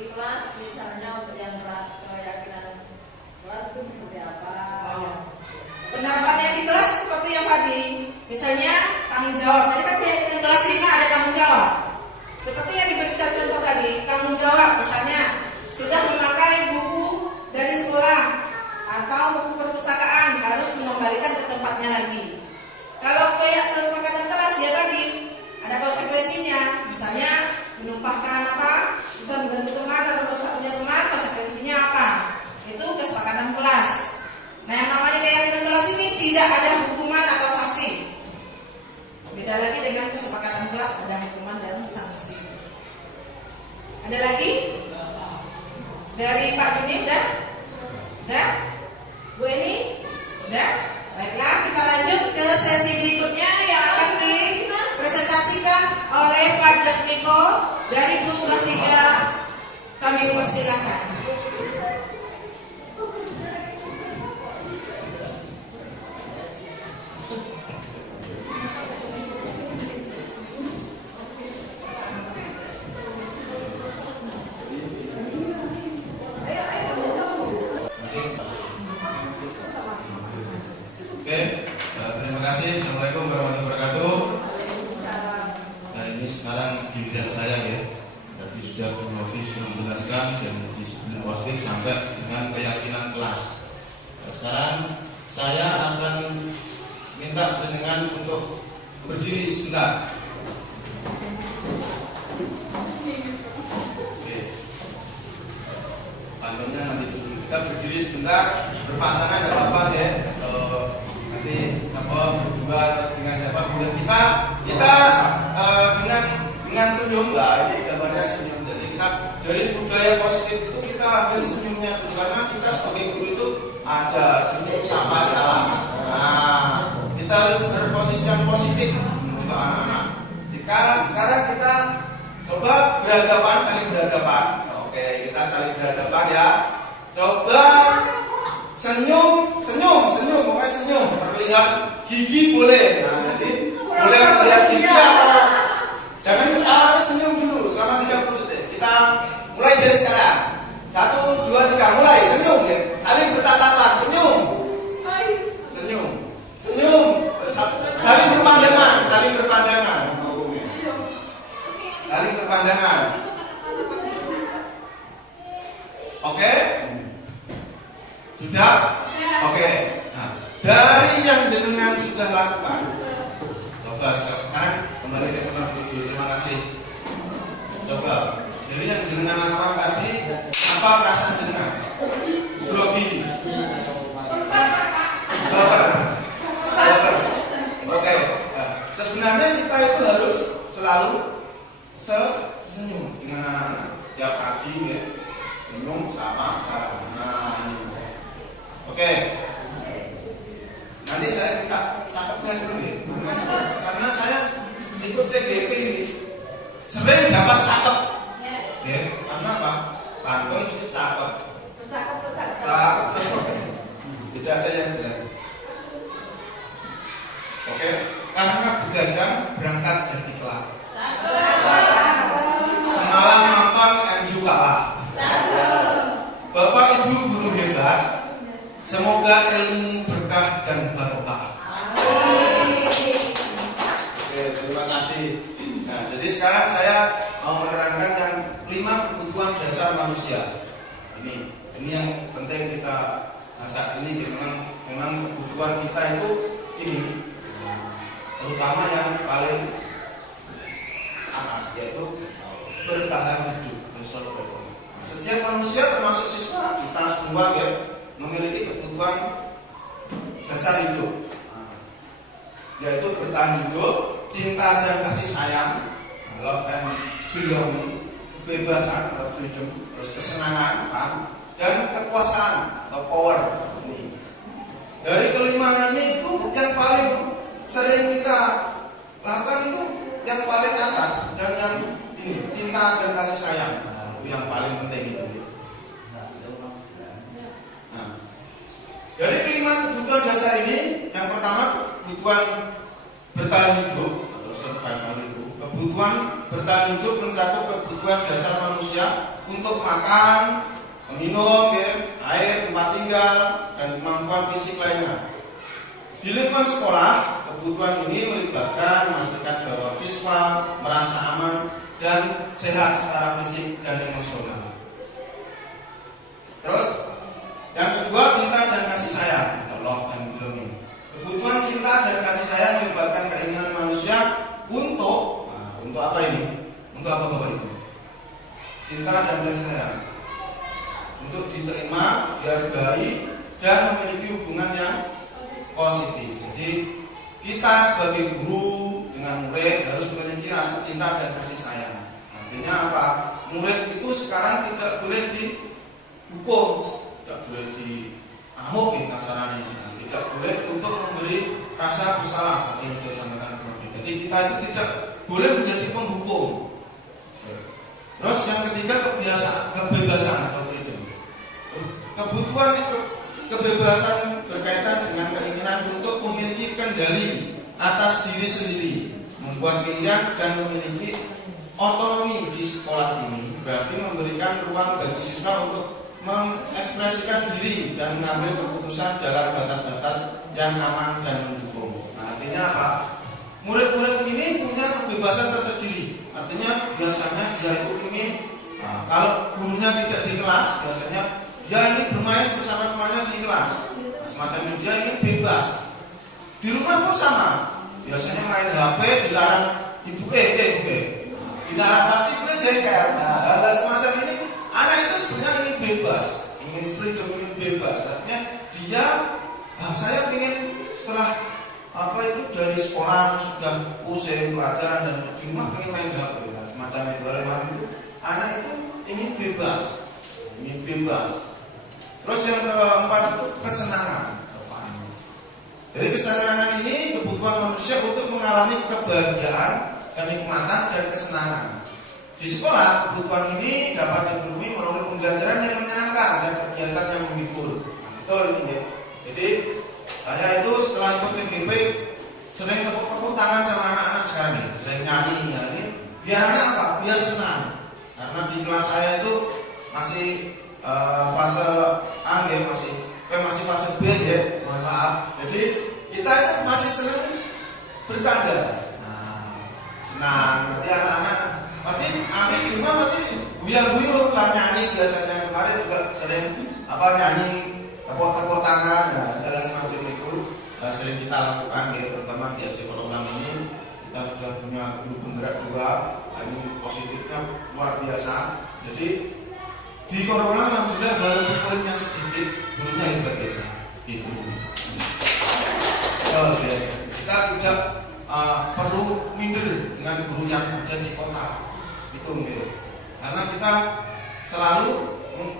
Misalnya tanggung jawab. Tadi kan keyakinan kelas 5 ada tanggung jawab. Seperti yang diberikan contoh tadi, tanggung jawab misalnya sudah memakai buku dari sekolah atau buku perpustakaan harus mengembalikan ke tempatnya lagi. Kalau kayak kesepakatan kelas ya tadi ada konsekuensinya, misalnya menumpahkan apa, bisa mengganti teman atau merusak punya teman, konsekuensinya apa? Itu kesepakatan kelas. Nah, yang namanya keyakinan kelas ini tidak ada hukuman atau sanksi. Beda lagi dengan kesepakatan kelas, ada hukuman dan sanksi. Ada lagi? Dari Pak Juni udah? Udah? Bu ini? Udah? Baiklah, kita lanjut ke sesi berikutnya yang akan dipresentasikan oleh Pak Jatmiko dari guru kelas 3. Kami persilakan. Oke, terima kasih. Assalamualaikum warahmatullahi wabarakatuh. Nah, ini sekarang giliran saya ya. Tadi sudah Bu Novi sudah menjelaskan dari disiplin positif sampai dengan keyakinan kelas. Nah, sekarang saya akan minta jenengan untuk berdiri sebentar. Oke. Pantunnya nanti dulu. Kita berdiri sebentar, berpasangan ada apa ya? Nanti apa berdua dengan siapa boleh kita dengan senyum lah, ini gambarnya senyum. Jadi kita dari budaya positif itu kita ambil senyumnya dulu, karena kita sebagai guru itu ada senyum sama salam. Nah, kita harus berposisi yang positif untuk anak-anak. Jika sekarang kita coba berhadapan, saling berhadapan. Oke, kita saling berhadapan ya. Coba senyum, pokoknya senyum. Terlihat gigi boleh. Nah, jadi boleh terlihat gigi atau jangan ketawa, senyum dulu selama 30 detik. Kita mulai dari sekarang. 1, 2, 3, mulai senyum. Ya. Saling bertatapan, senyum. Saling berpandangan. Oke? Sudah? Oke. Nah, dari yang jenengan sudah lakukan, coba sekarang kembali ke video. Terima kasih. Coba dari yang jenengan lakukan tadi, apa perasaan jenengan? Grogi. Baper. Oke. Nah, sebenarnya kita itu harus selalu senyum dengan anak-anak. Setiap pagi ya, senyum sama salam. Nah, ini. Oke. Nanti saya minta catatnya dulu ya. Karena saya ikut CGP ini sering dapat catat. Ya, karena apa? Pantun mesti catat. Catat terus. Tidak ada yang jelek. Oke. Karena begadang berangkat jadi kelak. Semalam nonton MU kalah. Bapak Ibu guru hebat. Semoga ilmu berkah dan barokah. Oke, terima kasih. Nah, jadi sekarang saya mau menerangkan yang 5 kebutuhan dasar manusia. Ini yang penting kita saat ini. Memang kebutuhan kita itu ini, terutama yang paling atas, yaitu bertahan hidup atau survival. Setiap manusia termasuk siswa kita semua ya, memiliki kebutuhan dasar hidup, yaitu bertahan hidup, cinta dan kasih sayang, love and belonging, kebebasan atau freedom, terus kesenangan, fun, dan kekuasaan atau power. Ini dari kelima ini itu yang paling sering kita lakukan itu yang paling atas, dan yang ini cinta dan kasih sayang. Nah, itu yang paling penting itu. Dari kelima kebutuhan dasar ini, yang pertama kebutuhan bertahan hidup atau survival itu. Kebutuhan bertahan hidup mencakup kebutuhan dasar manusia untuk makan, minum, air, tempat tinggal, dan kemampuan fisik lainnya. Di lingkungan sekolah, kebutuhan ini melibatkan memastikan bahwa siswa merasa aman dan sehat secara fisik dan emosional. Terus, yang kedua, cinta dan kasih sayang atau love and belonging. Kebutuhan cinta dan kasih sayang melibatkan keinginan manusia untuk apa ini? Untuk apa Bapak Ibu? Cinta dan kasih sayang untuk diterima, dihargai, dan memiliki hubungan yang positif. Jadi kita sebagai guru dengan murid harus memiliki rasa cinta dan kasih sayang. Artinya apa? Murid itu sekarang tidak boleh dihukum, tidak boleh diamuk ya kasarannya, tidak boleh untuk memberi rasa bersalah. Tadi saya sampaikan. Jadi kita itu tidak boleh menjadi penghukum. Terus yang ketiga, kebebasan atau freedom. Kebutuhan itu kebebasan berkaitan dengan keinginan untuk memiliki kendali atas diri sendiri, membuat pilihan dan memiliki otonomi di sekolah ini. Berarti memberikan ruang bagi siswa untuk mengekspresikan diri dan mengambil keputusan dalam batas-batas yang aman dan mendukung. Nah, artinya apa? Murid-murid ini punya kebebasan tersendiri. Artinya biasanya dia itu ingin, kalau gurunya tidak di kelas, biasanya dia ini bermain bersama temannya di kelas. Semacam itu, dia ingin bebas. Di rumah pun sama. Biasanya main HP dilarang ibu dilarang pasti gue jengkel. Nah, hal semacam ini, anak itu sebenarnya ingin bebas, ingin freedom, ingin bebas. Artinya dia, saya ingin setelah dari sekolah sudah usai pelajaran dan di rumah pengen main HP. Nah, semacam itu, anak itu ingin bebas, ingin bebas. Terus yang keempat itu kesenangan. Jadi kesenangan ini kebutuhan manusia untuk mengalami kebahagiaan, kenikmatan dan kesenangan. Di sekolah kebutuhan ini dapat dipenuhi melalui pembelajaran yang menyenangkan dan kegiatan yang menghibur. Betul ini ya. Jadi saya itu setelah ikut CGP sering tepuk tangan sama anak-anak sekarang ya, sering nyanyi. Ini biar anak apa? Biar senang. Karena di kelas saya itu masih fase A ya, masih fase B ya, mohon maaf. Jadi kita itu masih senang bercanda. Nah, senang. Nanti anak-anak pasti ambil di rumah pasti buyar-buyur lah nyanyi biasanya. Kemarin juga sering nyanyi tepuk tangan, hal semacam itu sering kita lakukan ya, terutama di SD Pondok Lam ini kita sudah punya guru penggerak 2, ini positifnya luar biasa. Jadi di corona alhamdulillah walaupun muridnya sedikit, gurunya hebat itu. Kita tidak perlu minder dengan guru yang ada di kota itu, karena kita selalu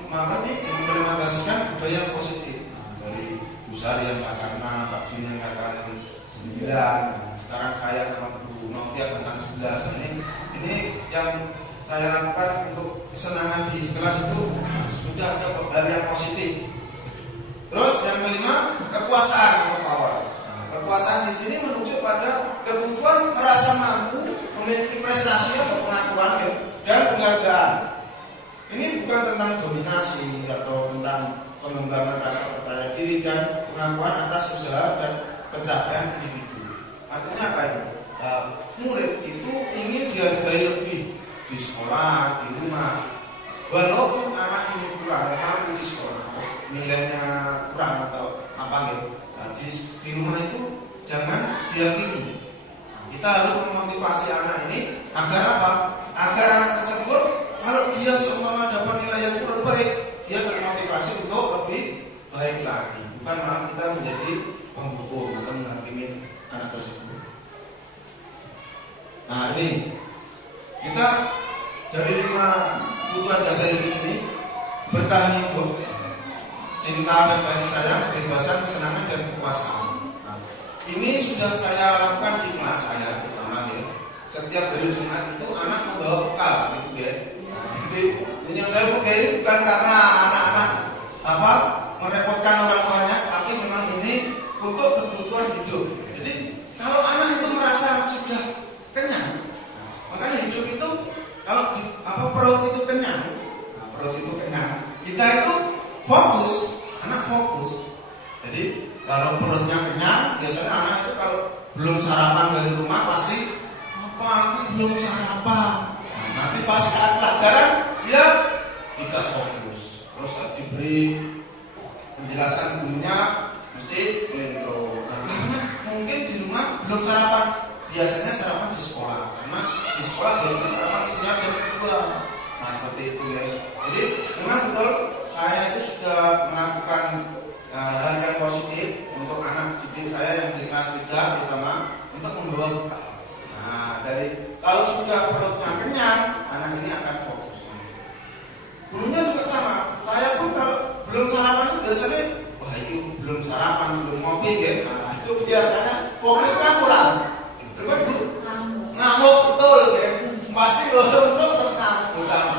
mengimplementasikan budaya yang positif. Dari Bu Sari yang katakan, Pak Jun yang katakan 9, sekarang saya sama Bu Novia tentang 11. Ini yang saya lakukan untuk kesenangan di kelas itu sudah ada hal yang positif. Terus yang kelima, kekuasaan atau power. Kekuasaan di sini menuju pada kebutuhan merasa mampu, memiliki prestasi atau pengakuan dan penghargaan. Ini bukan tentang dominasi atau tentang pengembangan rasa percaya diri dan pengakuan atas usaha dan pencapaian individu. Artinya apa ini? Murid itu ingin dihargai lebih di sekolah, di rumah. Walaupun anak ini kurang mampu di sekolah, nilainya kurang atau apa gitu. Di rumah itu jangan diyakini. Kita harus memotivasi anak ini agar apa? Agar anak tersebut kalau dia semua dapat nilai yang kurang baik, dia termotivasi untuk lebih baik lagi. Bukan malah kita menjadi penghukum atau menghakimi anak tersebut. Nah ini kita dari 5 kebutuhan dasar hidup ini: bertahan hidup, cinta dan kasih sayang, kebebasan, kesenangan dan kekuasaan. Nah, ini sudah saya lakukan di kelas saya pertama ya. Setiap hari Jumat itu anak membawa bekal gitu ya. Jadi ini yang saya pakai bukan karena anak-anak merepotkan orang tuanya, tapi memang ini untuk kebutuhan hidup. Jadi kalau anak itu merasa sudah kenyang, makanya hidup itu kalau perut itu kenyang, kita itu fokus, anak fokus. Jadi kalau perutnya kenyang, biasanya anak itu kalau belum sarapan dari rumah pasti apa aku belum sarapan. Nah, nanti pas saat pelajaran dia tidak fokus. Terus diberi penjelasan gurunya mesti melintro. Nah, karena mungkin di rumah belum sarapan, biasanya sarapan di sekolah. Karena di sekolah biasanya sarapan istilah jam 2. Nah seperti itu ya. Jadi memang betul saya itu sudah melakukan hal yang positif untuk anak didik saya yang di kelas 3 terutama untuk membawa bekal. Nah dari kalau sudah perutnya kenyang, anak ini akan fokus. Gurunya juga sama. Saya pun kalau belum sarapan itu biasanya wah itu belum sarapan, belum ngopi ya. Nah itu biasanya fokusnya kurang. Betul Bu? Ngamuk betul ya. Pasti kalau terus ngamuk sama.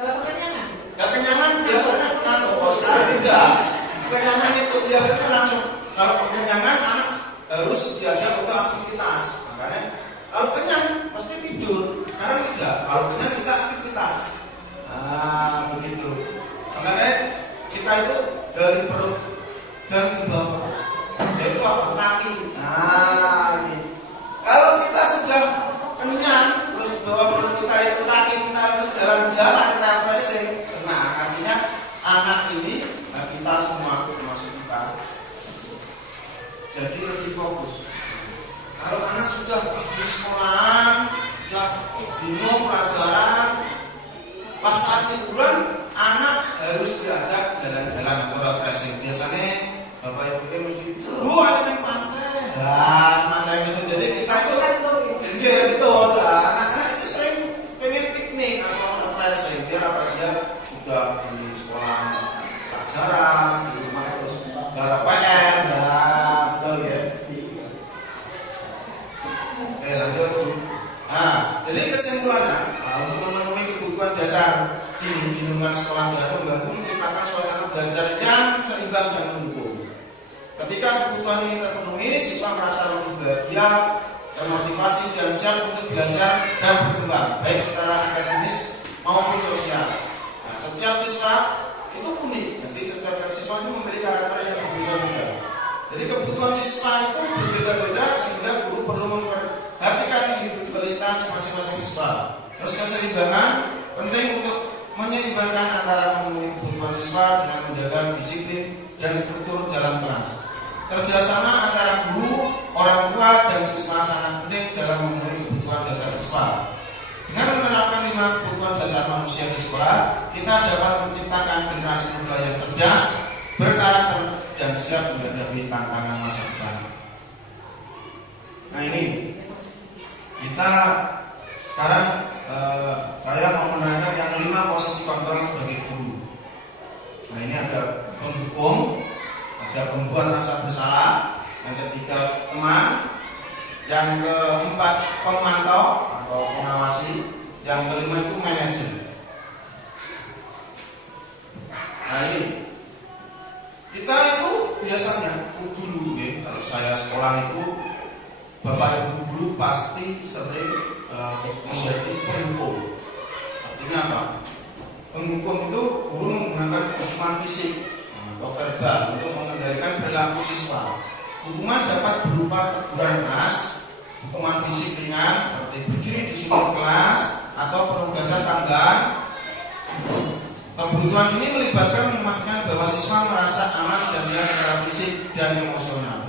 Kalau kekenyangan? Kekenyangan biasanya ngantuk. Kalau sekarang tidak. Kekenyangan itu biasanya langsung. Kalau kekenyangan anak harus diajak untuk aktivitas. Makanya kalau kenyang pasti tidur. Sekarang tidak. Kalau kenyang kita aktivitas. Nah begitu. Makanya kita itu dari perut dan ke bawah. Yaitu apa? Kaki. Nah ini. Kalau kita sudah kenyang terus bawa perut kita itu kaki kita itu jalan-jalan refreshing. Nah artinya anak ini kita semua termasuk kita jadi lebih fokus. Kalau anak sudah di sekolahan sudah bingung pelajaran, pas saat liburan anak harus diajak jalan-jalan atau refreshing. Biasanya bapak ibu mesti ayo naik pantai. Nah semacam itu. Jadi kita itu iya betul. Anak-anak itu sering pengen piknik atau refreshing. Dia apa dia sudah di sekolah pelajaran, di rumah itu garap PR. Nah betul ya. Oke lanjut. Nah jadi kesimpulannya untuk memenuhi kebutuhan dasar ini di lingkungan sekolah dan membantu menciptakan suasana belajar yang seimbang dan mendukung. Ketika kebutuhan ini terpenuhi, siswa merasa lebih bahagia, termotivasi dan siap untuk belajar dan berkembang, baik secara akademis maupun sosial. Nah, setiap siswa itu unik, jadi setiap siswa itu memiliki karakter yang berbeda-beda. Jadi kebutuhan siswa itu berbeda-beda sehingga guru perlu memperhatikan individualitas masing-masing siswa. Terus keseimbangan penting untuk menyeimbangkan antara memenuhi kebutuhan siswa dengan menjaga disiplin dan struktur dalam kelas. Kerjasama antara guru, orang tua, dan siswa sangat penting dalam memenuhi kebutuhan dasar siswa. Dengan menerapkan 5 kebutuhan dasar manusia di sekolah, kita dapat menciptakan generasi muda yang cerdas, berkarakter, dan siap menghadapi tantangan masa depan. Nah ini, kita sekarang saya mau menerangkan yang 5 posisi kontrol sebagai guru. Nah ini ada penghukum, ada pembuat rasa bersalah, yang ketiga teman, yang keempat pemantau atau pengawasi, yang kelima itu manajer. Nah ini kita itu biasanya dulu ya, kalau saya sekolah itu bapak ibu guru pasti sering menjadi penghukum. Artinya apa? Penghukum itu guru menggunakan hukuman fisik atau verbal untuk mengendalikan perilaku siswa. Hukuman dapat berupa teguran keras, hukuman fisik ringan seperti berdiri di sudut kelas atau penugasan tambahan. Kebutuhan ini melibatkan memastikan bahwa siswa merasa aman dan sehat secara fisik dan emosional.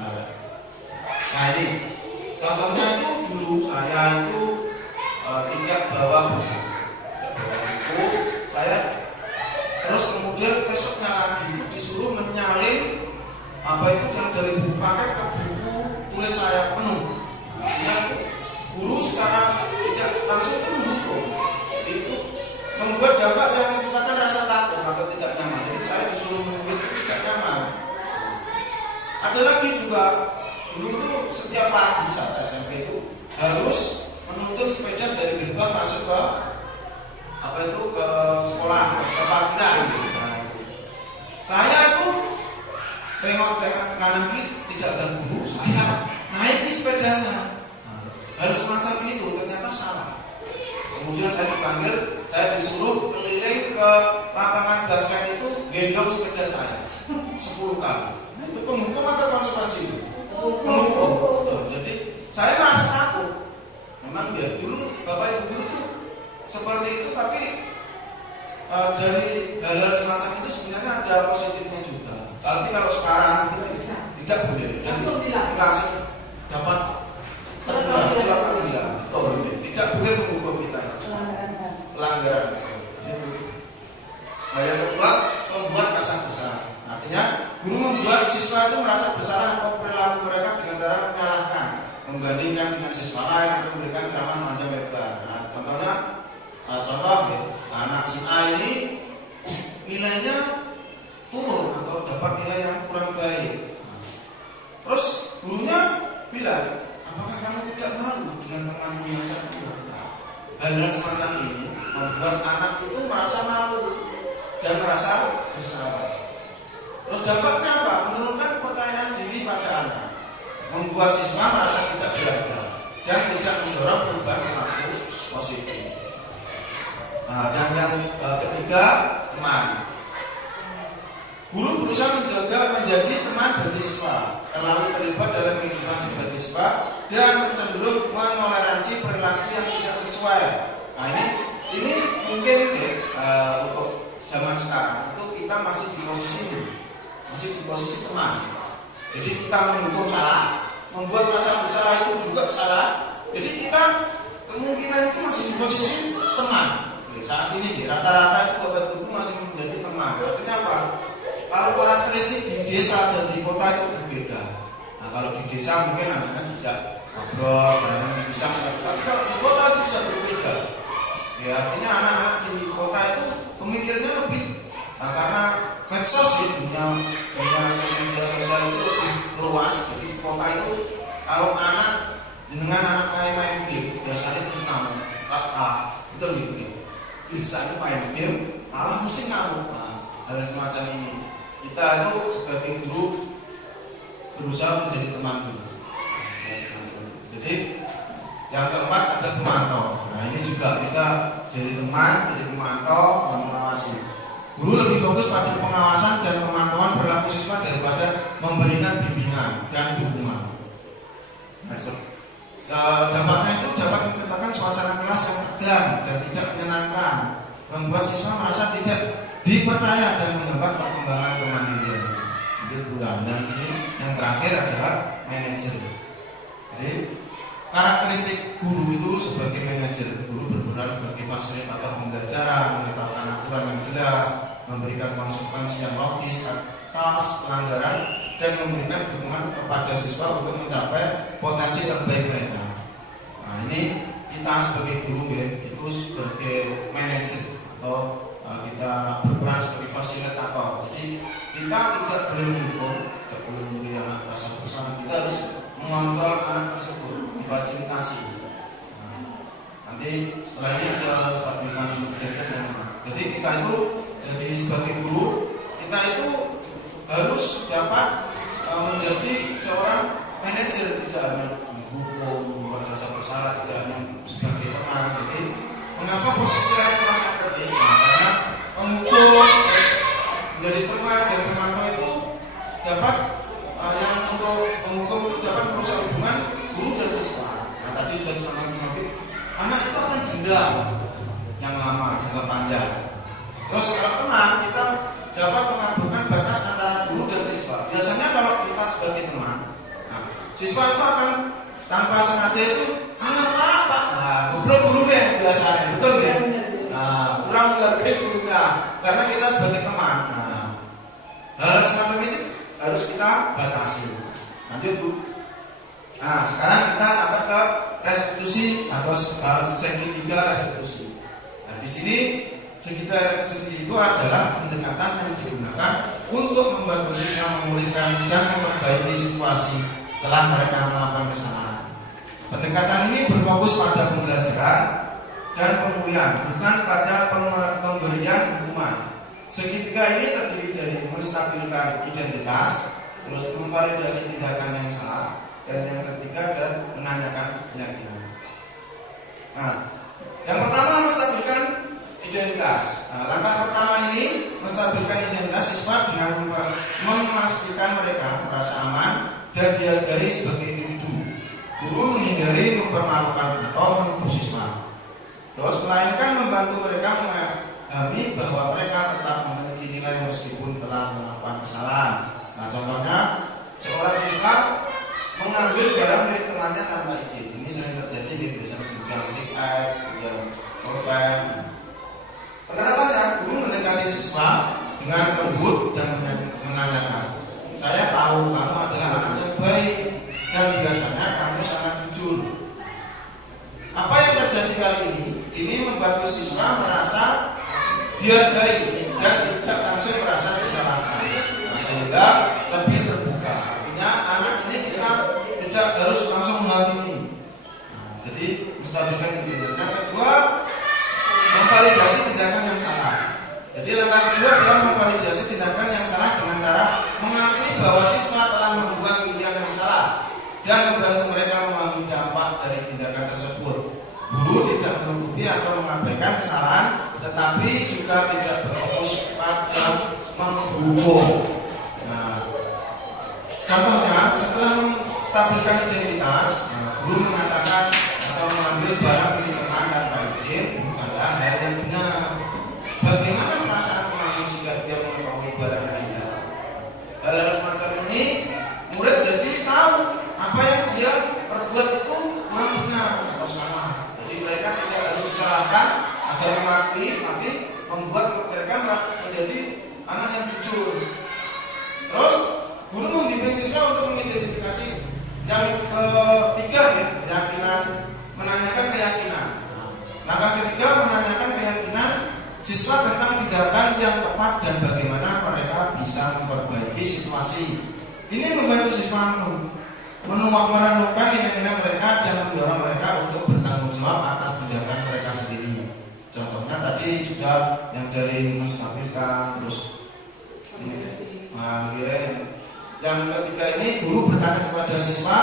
Nah ini contohnya itu dulu saya itu tidak bawa buku, saya terus kemudian besoknya lagi itu disuruh menyalin apa itu yang dari buku paket ke buku tulis saya penuh. Artinya itu guru secara tidak langsung itu mendukung. Jadi itu membuat dampak yang menciptakan rasa takut atau tidak nyaman. Jadi saya disuruh menulis itu tidak nyaman. Ada lagi juga dulu itu setiap pagi saat SMP itu harus menuntun sepeda dari gerbang masuk ke apa itu ke sekolah, ke parkiran gitu. Nah, itu. Saya itu tengok kanan kiri tidak ada guru, saya naiki sepedanya. Nah, harus macam itu ternyata salah. Kemudian saya dipanggil, saya disuruh keliling ke lapangan basket itu gendong sepeda saya. 10 kali. Nah, itu penghukum atau konsekuensi? Penghukum. Betul. Jadi saya merasa takut. Memang ya dulu Bapak Ibu guru tuh seperti itu, tapi dari hal-hal semacam itu sebenarnya ada positifnya juga. Tapi kalau sekarang itu tidak boleh. Jadi langsung dapat teguran surat panggilan. Betul. Tidak boleh menghukum kita. Pelanggaran. Nah, yang kedua, membuat rasa bersalah. Artinya guru membuat siswa itu merasa bersalah atau perilaku mereka dengan cara menyalahkan, membandingkan dengan siswa lain atau memberikan ceramah panjang lebar. Nah, contohnya, contoh ya, anak si A ini nilainya turun atau dapat nilai yang kurang baik. Terus gurunya bilang, apakah kamu tidak malu dengan temanmu yang satu? Hal-hal semacam ini membuat anak itu merasa malu dan merasa bersalah. Terus dampaknya apa? Menurunkan kepercayaan diri pada anak, membuat siswa merasa tidak berharga dan tidak mendorong perubahan perilaku positif. Nah, dan yang ketiga, teman. Guru berusaha menjadi teman bagi siswa, terlalu terlibat dalam kehidupan pribadi siswa dan cenderung menoleransi perilaku yang tidak sesuai. Nah, ini mungkin untuk zaman sekarang itu kita masih di posisi teman. Jadi kita menghukum salah, membuat rasa bersalah itu juga salah. Jadi kita kemungkinan itu masih di posisi teman. Saat ini rata-rata itu Bapak Ibu masih menjadi teman. Artinya apa? Kalau karakteristik di desa dan di kota itu berbeda. Nah, kalau di desa mungkin anak-anak dijak ngobrol, dan bisa mengerti. Tapi kalau di kota itu sudah berbeda. Ya, artinya anak-anak di kota itu pemikirnya lebih, karena medsos di dunia media sosial itu lebih luas. Jadi di kota itu kalau anak dengan anak main game biasanya terus ngamuk, betul gitu. Biasanya main game malah mesti ngamuk. Nah, hal semacam ini kita itu sebagai guru berusaha menjadi teman dulu. Jadi yang keempat ada pemantau. Nah, ini juga kita jadi teman, jadi pemantau dan mengawasi. Guru lebih fokus pada pengawasan dan pemantauan perilaku siswa daripada memberikan bimbingan dan dukungan. Nah, dampaknya itu dapat menciptakan suasana kelas yang tegang dan tidak menyenangkan, membuat siswa merasa tidak dipercaya dan menghambat perkembangan kemandirian. Dan ini yang terakhir adalah manajer. Jadi karakteristik guru itu sebagai manajer, guru berperan sebagai fasilitator pembelajaran, menetapkan aturan yang jelas, memberikan konsekuensi yang logis atas pelanggaran, dan memberikan dukungan kepada siswa untuk mencapai potensi terbaik mereka. Nah, ini kita sebagai guru ya, itu sebagai manajer atau kita berperan sebagai fasilitator. Jadi kita tidak boleh menghukum, tidak boleh memberi anak rasa bersalah. Kita harus mengontrol anak tersebut, memfasilitasi. Nanti setelah ini ada stabilkan jaga dan jadi kita itu jadi sebagai guru kita itu harus dapat menjadi seorang manajer, tidak hanya menghukum, membuat rasa bersalah, tidak hanya sebagai teman. Jadi mengapa posisi lain kurang efektif? Karena menghukum menjadi teman dan pemantau itu dapat yang untuk menghukum itu dapat merusak hubungan guru dan siswa. Nah, tadi sudah disampaikan Mafid, anak itu akan dendam yang lama, jangka panjang. Terus kalau teman kita dapat mengaburkan batas antara guru dan siswa. Biasanya kalau kita sebagai teman, nah, siswa itu akan tanpa sengaja itu apa? Nah, goblok gurunya biasanya, betul ya? Nah, kurang menghargai gurunya karena kita sebagai teman. Nah, hal semacam ini harus kita batasi. Lanjut Bu. Nah, sekarang kita sampai ke restitusi atau segi 3 restitusi. Nah, di sini segi 3 restitusi itu adalah pendekatan yang digunakan untuk membantu siswa memulihkan dan memperbaiki situasi setelah mereka melakukan kesalahan. Pendekatan ini berfokus pada pembelajaran dan pemulihan, bukan pada pemberian hukuman. Segitiga ini terdiri dari menstabilkan identitas, terus memvalidasi tindakan yang salah, dan yang ketiga adalah menanyakan keyakinan. Nah, yang pertama menstabilkan identitas. Nah, langkah pertama ini menstabilkan identitas siswa dengan merasa aman dan dihargai sebagai individu. Guru menghindari mempermalukan atau menuduh siswa. Terus melainkan membantu mereka memahami bahwa mereka tetap memiliki nilai meskipun telah melakukan kesalahan. Nah, contohnya seorang siswa mengambil barang milik temannya tanpa izin. Ini sering terjadi di biasanya bukan tiket, kemudian pulpen. Penerapannya, guru mendekati siswa dengan lembut dan menanyakan, saya tahu kamu adalah anak yang baik dan biasanya kamu sangat jujur. Apa yang terjadi kali ini membantu siswa merasa dihargai dan tidak langsung merasa disalahkan, sehingga lebih terbuka. Artinya anak ini kita tidak harus langsung menghakimi. Jadi menstabilkan diri. Yang kedua, memvalidasi tindakan yang salah. Jadi langkah kedua adalah memvalidasi tindakan yang salah dengan cara mengakui bahwa siswa telah membuat pilihan yang salah dan membantu mereka memahami dampak dari tindakan tersebut. Guru tidak menutupi atau mengabaikan kesalahan, tetapi juga tidak berfokus pada menghukum. Nah, contohnya setelah menstabilkan identitas, guru mengatakan atau mengambil barang milik teman tanpa izin bukanlah hal yang benar. Bagaimana perasaan temanmu jika dia mengetahui barangnya hilang? Hal-hal semacam ini murid jadi tahu apa yang dia perbuat itu kurang benar atau salah. Jadi mereka tidak harus disalahkan agar mengakui, tapi membuat mereka menjadi anak yang jujur. Terus guru membimbing siswa untuk mengidentifikasi. Yang ketiga ya, keyakinan, menanyakan keyakinan. Langkah ketiga menanyakan keyakinan siswa tentang tindakan yang tepat dan bagaimana mereka bisa memperbaiki situasi. Ini membantu siswa merenungkan nilai-nilai mereka dan mendorong mereka untuk bertanggung jawab atas tindakan mereka sendiri. Contohnya tadi sudah yang dari menstabilkan, terus yang ketiga ini guru bertanya kepada siswa,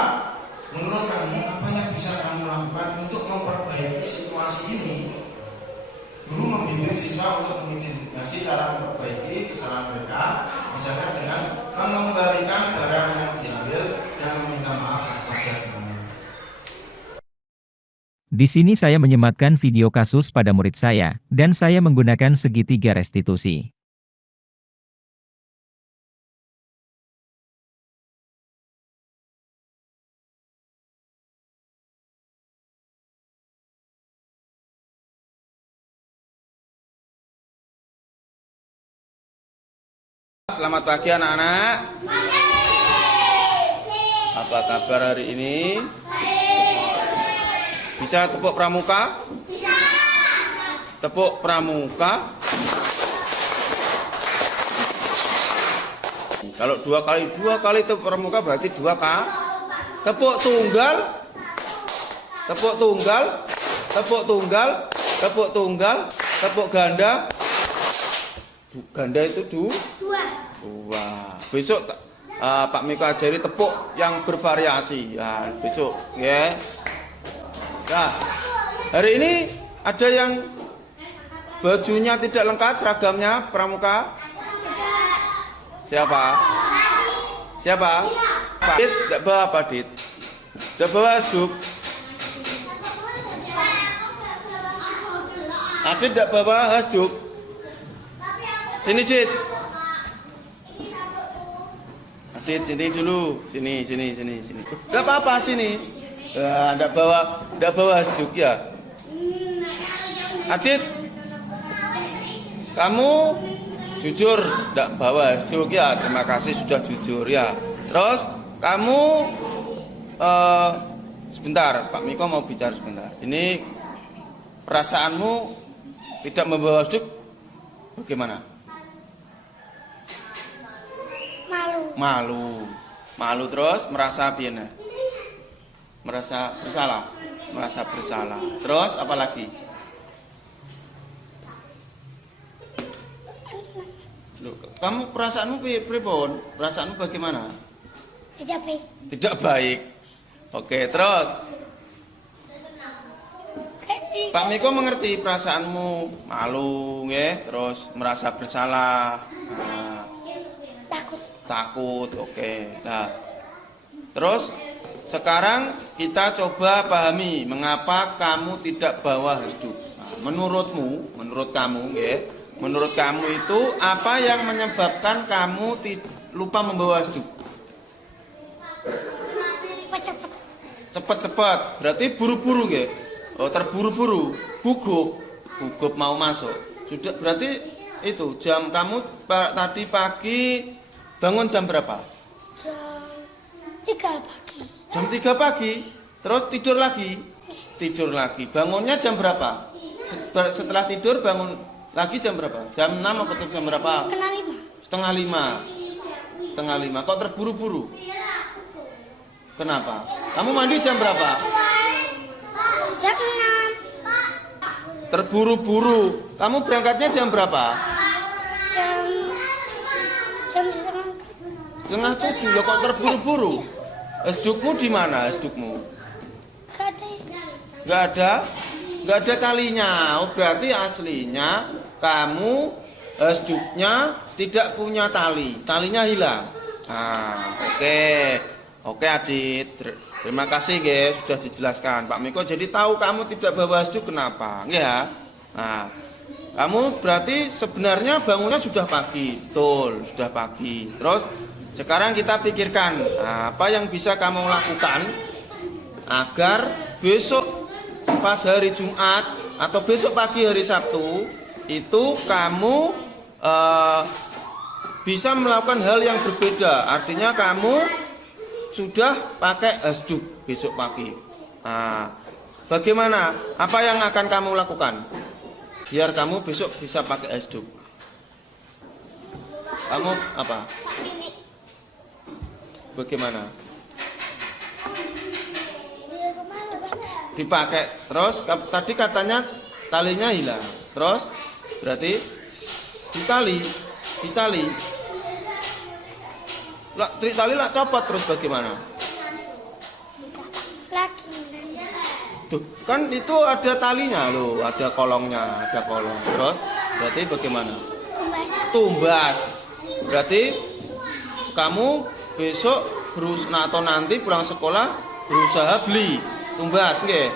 menurut kamu apa yang bisa kamu lakukan untuk memperbaiki situasi ini? Guru membimbing siswa untuk mengidentifikasi cara memperbaiki kesalahan mereka, misalnya dengan mengembalikan barang yang diambil dan meminta maaf kepada temannya. Di sini saya menyematkan video kasus pada murid saya, dan saya menggunakan segitiga restitusi. Selamat pagi anak-anak. Apa kabar hari ini? Bisa tepuk pramuka? Tepuk pramuka. Kalau dua kali tepuk pramuka berarti 2K. Tepuk tunggal. Tepuk tunggal. Tepuk tunggal. Tepuk tunggal. Tepuk ganda. Ganda itu dua. Besok Pak Miko ajari tepuk yang bervariasi. Ya, besok ya. Nah, hari ini ada yang bajunya tidak lengkap seragamnya pramuka. Siapa? Siapa? Pak Dit, enggak bawa Pak Dit. Enggak bawa Asduk. Adit enggak bawa Asduk. Sini Dit. Adit sini dulu. Sini. Enggak apa-apa sini. Enggak bawa Asduk ya. Adit. Kamu jujur enggak bawa Asduk ya. Terima kasih sudah jujur ya. Terus kamu sebentar, Pak Miko mau bicara sebentar. Ini perasaanmu tidak membawa Asduk bagaimana? Malu terus merasa piye? Merasa bersalah. Terus apa lagi? Loh, kamu perasaanmu pripun? Perasaanmu bagaimana? Tidak baik. Oke, terus Pak Miko mengerti perasaanmu malu, nggih, terus merasa bersalah. Nah. Takut, oke. Nah, terus sekarang kita coba pahami mengapa kamu tidak bawa hasduk. Nah, menurut kamu, ya, menurut kamu itu apa yang menyebabkan kamu lupa membawa hasduk? Cepet-cepet, berarti buru-buru, ya? Oh, terburu-buru, gugup mau masuk. Sudah, berarti itu jam kamu tadi pagi bangun jam berapa? Jam 3 pagi. Terus tidur lagi. Bangunnya jam berapa? Setelah tidur bangun lagi jam berapa? Jam 6 atau jam berapa? Setengah lima. Kok terburu-buru? Kenapa? Kamu mandi jam berapa? Jam 6. Terburu-buru. Kamu berangkatnya jam berapa? Jam Setengah 7. Loh, kok terburu-buru? Hasdukmu di mana? Hasdukmu? Gak ada talinya. Oh, berarti aslinya kamu hasduknya tidak punya tali. Talinya hilang. Nah, oke Adit. Terima kasih guys sudah dijelaskan Pak Miko. Jadi tahu kamu tidak bawa hasduk kenapa? Ya. Nah, kamu berarti sebenarnya bangunnya sudah pagi. Betul, sudah pagi. Terus sekarang kita pikirkan apa yang bisa kamu lakukan agar besok pas hari Jumat atau besok pagi hari Sabtu itu kamu bisa melakukan hal yang berbeda. Artinya kamu sudah pakai hasduk besok pagi. Nah, bagaimana? Apa yang akan kamu lakukan biar kamu besok bisa pakai hasduk? Kamu apa? Bagaimana? Dipakai. Terus tadi katanya talinya hilang. Terus berarti ditali. Tali lah copot terus bagaimana? Tuh, kan itu ada talinya loh, ada kolongnya, ada kolong. Terus berarti bagaimana? Tumbas. Berarti kamu besok atau nanti pulang sekolah berusaha beli tumbas, nggih.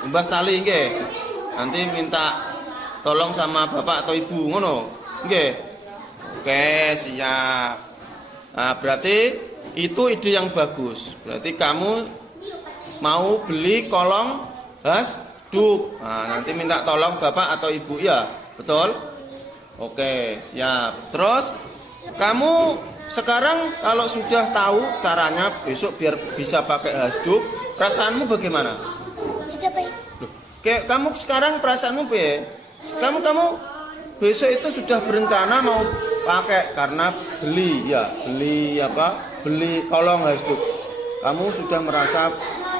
Tumbas tali, nggih. Nanti minta tolong sama bapak atau ibu, ngono, nggih. Oke, siap. Nah, berarti itu ide yang bagus. Berarti kamu mau beli kolong hasduk. Nah, nanti minta tolong bapak atau ibu, ya, betul? Oke, siap. Terus kamu sekarang kalau sudah tahu caranya besok biar bisa pakai hasduk, perasaanmu bagaimana? Tidak baik. Loh, kayak kamu sekarang perasaanmu apa? Kamu besok itu sudah berencana mau pakai karena beli kolong hasduk. Kamu sudah merasa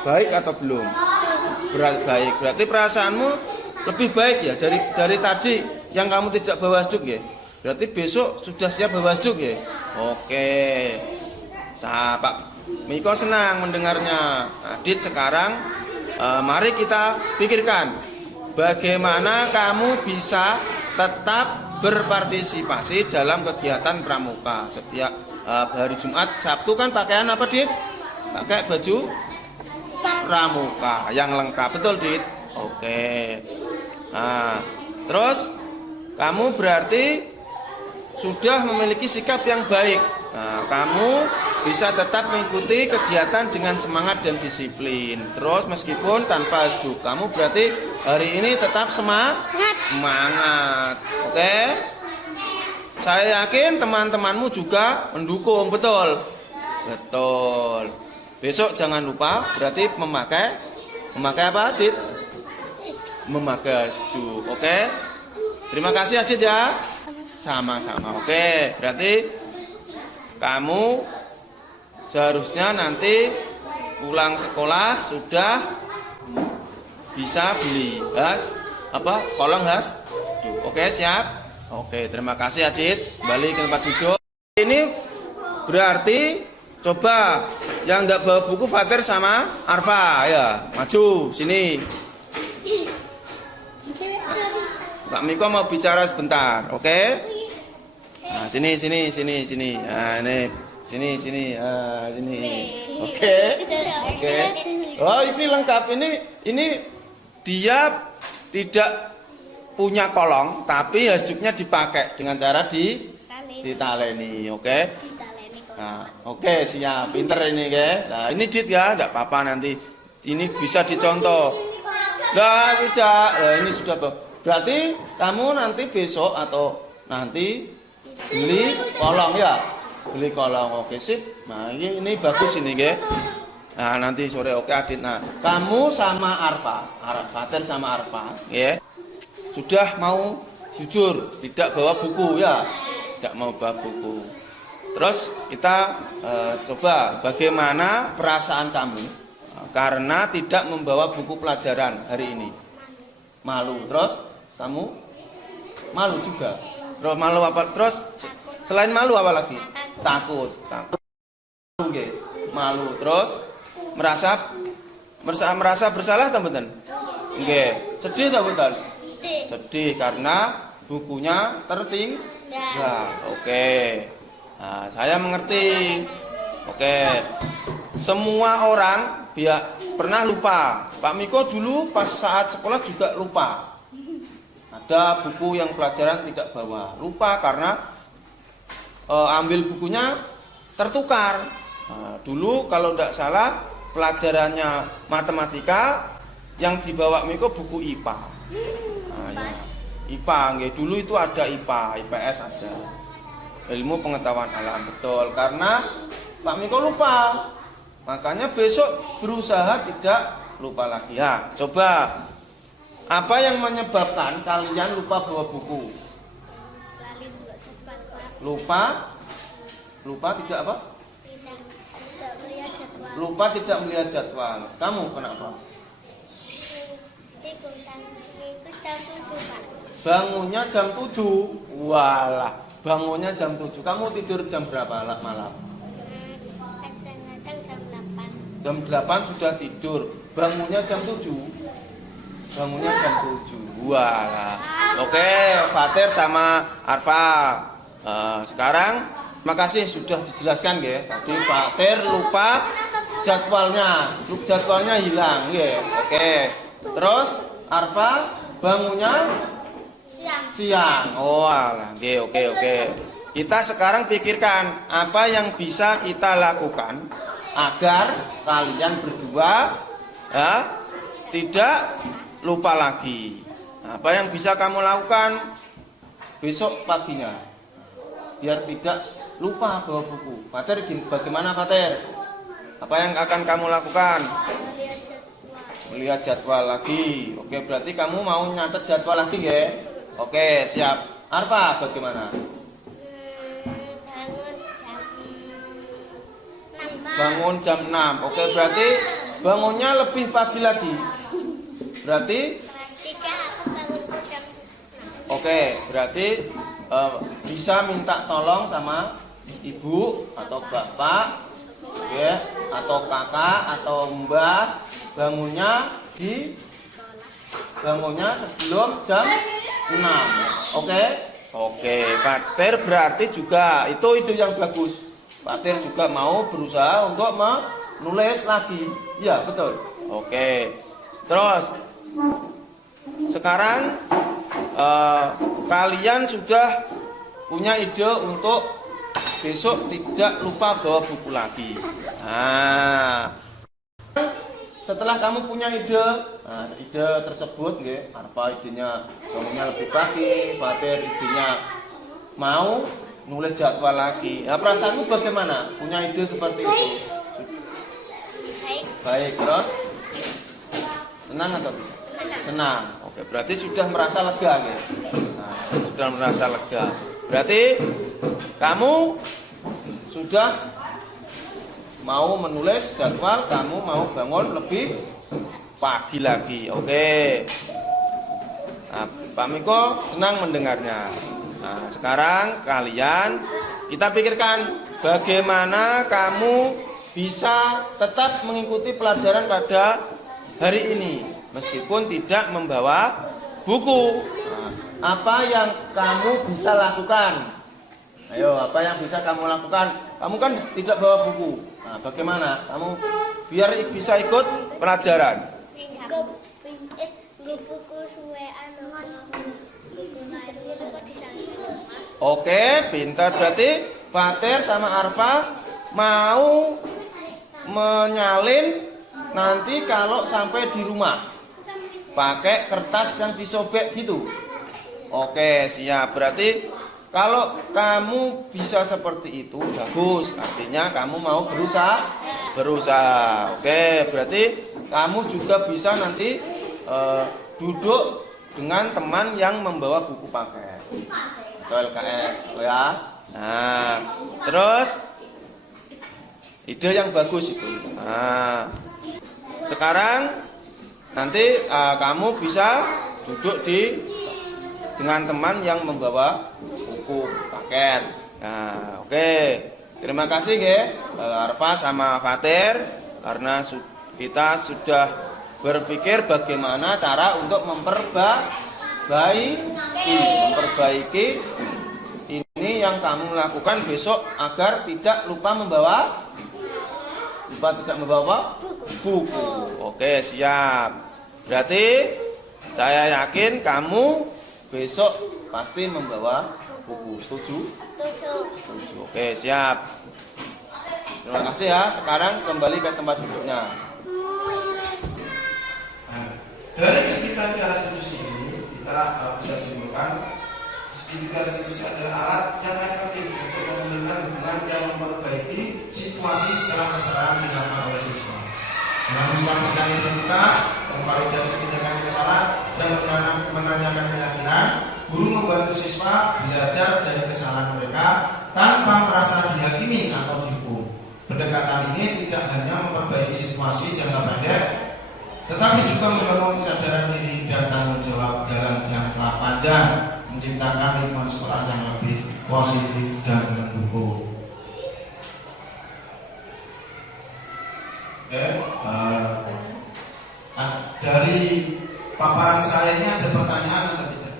baik atau belum? Baik. Berarti perasaanmu lebih baik ya dari tadi yang kamu tidak bawa hasduk ya. Berarti besok sudah siap bawa hasduk ya. Oke. Pak Miko senang mendengarnya. Adit, sekarang mari kita pikirkan bagaimana kamu bisa tetap berpartisipasi dalam kegiatan pramuka. Setiap hari Jumat, Sabtu kan pakaian apa, Dit? Pakai baju pramuka yang lengkap, betul, Dit? Oke. Nah, terus kamu berarti sudah memiliki sikap yang baik. Nah, kamu bisa tetap mengikuti kegiatan dengan semangat dan disiplin. Terus meskipun tanpa hasduk, kamu berarti hari ini tetap semangat. Oke? Saya yakin teman-temanmu juga mendukung, betul? Betul. Besok jangan lupa berarti memakai apa, Adit? Memakai hasduk. Oke? Terima kasih, Adit, ya. Sama-sama. Oke, berarti kamu seharusnya nanti pulang sekolah sudah bisa beli kolong hasduk. Oke, siap? Oke, terima kasih, Adit. Kembali ke tempat duduk. Ini berarti coba yang enggak bawa buku Fatir sama Arfa, ya, maju sini. Pak Miko mau bicara sebentar, oke? Nah, sini. Nah, ini sini. Ah, sini. Oke. Oh, ini lengkap. Ini dia tidak punya kolong, tapi hasjuknya dipakai dengan cara ditaleni. Oke. Nah, oke, siap. Pinter ini, oke. Nah, ini Dit ya, enggak apa-apa nanti. Ini bisa dicontoh. Nah, tidak. Nah, ini sudah. Berarti kamu nanti besok atau nanti beli kolong ya. Beli kolong. Oke, sip. Nah, ini bagus ini, oke. Nah, nanti sore oke Adit. Nah, kamu sama Fatir sama Arfa, ya. Sudah mau jujur, tidak bawa buku ya. Tidak mau bawa buku. Terus kita coba bagaimana perasaan kamu karena tidak membawa buku pelajaran hari ini. Malu. Terus kamu malu juga. Terus malu apa? Terus selain malu apa lagi? Takut. Oke. Malu. Terus merasa bersalah teman-teman. Oke. Sedih teman-teman. Sedih karena bukunya tertinggal. Oke. Nah, saya mengerti. Oke. Semua orang pernah lupa. Pak Miko dulu pas saat sekolah juga lupa. Ada buku yang pelajaran tidak bawa. Lupa karena ambil bukunya tertukar. Nah, dulu kalau tidak salah pelajarannya matematika yang dibawa Miko buku IPA. Nah, ya. IPA, nggih. Dulu itu ada IPA, IPS ada. Ilmu pengetahuan alam, betul. Karena Pak Miko lupa. Makanya besok berusaha tidak lupa lagi. Ya, coba. Apa yang menyebabkan kalian lupa bawa buku? Lupa tidak apa? Lupa tidak melihat jadwal. Kamu kenapa? Bangunnya jam 7. Walah, bangunnya jam 7. Kamu tidur jam berapa malam? Jam 8 sudah tidur. Bangunnya jam 7. Bangunnya jam 7. Walah. Oke, Fatir sama Arfa. Sekarang makasih sudah dijelaskan nggih. Tadi Fatir lupa jadwalnya. Jadwalnya hilang nggih. Oke. Terus Arfa bangunnya siang. Oh, alah. Oke. Kita sekarang pikirkan apa yang bisa kita lakukan agar kalian berdua ya tidak lupa lagi. Apa yang bisa kamu lakukan besok paginya biar tidak lupa bawa buku? Fatir, bagaimana Fatir? Apa yang akan kamu lakukan? Melihat jadwal lagi. Oke, berarti kamu mau nyatet jadwal lagi ya? Oke, siap. Arfa, bagaimana? Bangun jam 6. Oke, berarti bangunnya lebih pagi lagi. Berarti oke, berarti bisa minta tolong sama ibu atau bapak ya, atau kakak atau mbah bangunnya sebelum jam 6. Oke, Fatir berarti juga itu ide yang bagus. Fatir juga mau berusaha untuk menulis lagi. Ya, betul. Oke. Terus sekarang kalian sudah punya ide untuk besok tidak lupa bawa buku lagi. Nah, setelah kamu punya ide tersebut, nggih, Arfa idenya bangunnya lebih pagi, Fatir idenya mau nulis jadwal lagi. Nah, perasaanmu bagaimana? Punya ide seperti itu? Baik, terus senang atau tidak? Senang. Oke, berarti sudah merasa lega, nggih. Nah, sudah merasa lega. Berarti kamu sudah mau menulis jadwal, kamu mau bangun lebih pagi lagi. Oke. Nah, Pak Miko senang mendengarnya. Nah, sekarang kalian kita pikirkan bagaimana kamu bisa tetap mengikuti pelajaran pada hari ini meskipun tidak membawa buku. Nah, apa yang kamu bisa lakukan? Ayo, apa yang bisa kamu lakukan? Kamu kan tidak bawa buku. Nah, bagaimana? Kamu biar bisa ikut pelajaran. Gue buku suwean buku lain kok disana. Oke, pintar. Berarti Fatir sama Arfa mau menyalin nanti kalau sampai di rumah pakai kertas yang disobek gitu. Oke, siap. Berarti kalau kamu bisa seperti itu bagus. Artinya kamu mau berusaha. Oke, berarti kamu juga bisa nanti duduk dengan teman yang membawa buku paket atau LKS, ya. Nah, terus ide yang bagus itu. Nah, sekarang nanti kamu bisa duduk dengan teman yang membawa buku paket. Nah, oke. Terima kasih Arfa sama Fatir karena kita sudah berpikir bagaimana cara untuk memperbaiki ini yang kamu lakukan besok agar tidak lupa membawa buku. Oke, siap. Berarti saya yakin kamu besok pasti membawa buku. Setuju? Setuju. Oke, siap. Terima kasih ya. Sekarang kembali ke tempat duduknya. Dari segitiga restitusi ini kita bisa simpulkan segitiga restitusi adalah alat yang efektif untuk memulihkan hubungan dan memperbaiki situasi setelah kesalahan dilakukan oleh siswa. Dengan menstabilkan identitas, memvalidasi tindakan kesalahan dan menanyakan keyakinan, guru membantu siswa belajar dari kesalahan mereka tanpa merasa dihakimi atau dihukum. Pendekatan ini tidak hanya memperbaiki situasi jangka pendek, tetapi juga membangun kesadaran diri dan tanggung jawab dalam jangka panjang, menciptakan lingkungan sekolah yang lebih positif dan mendukung. Dari paparan saya ini ada pertanyaan atau tidak?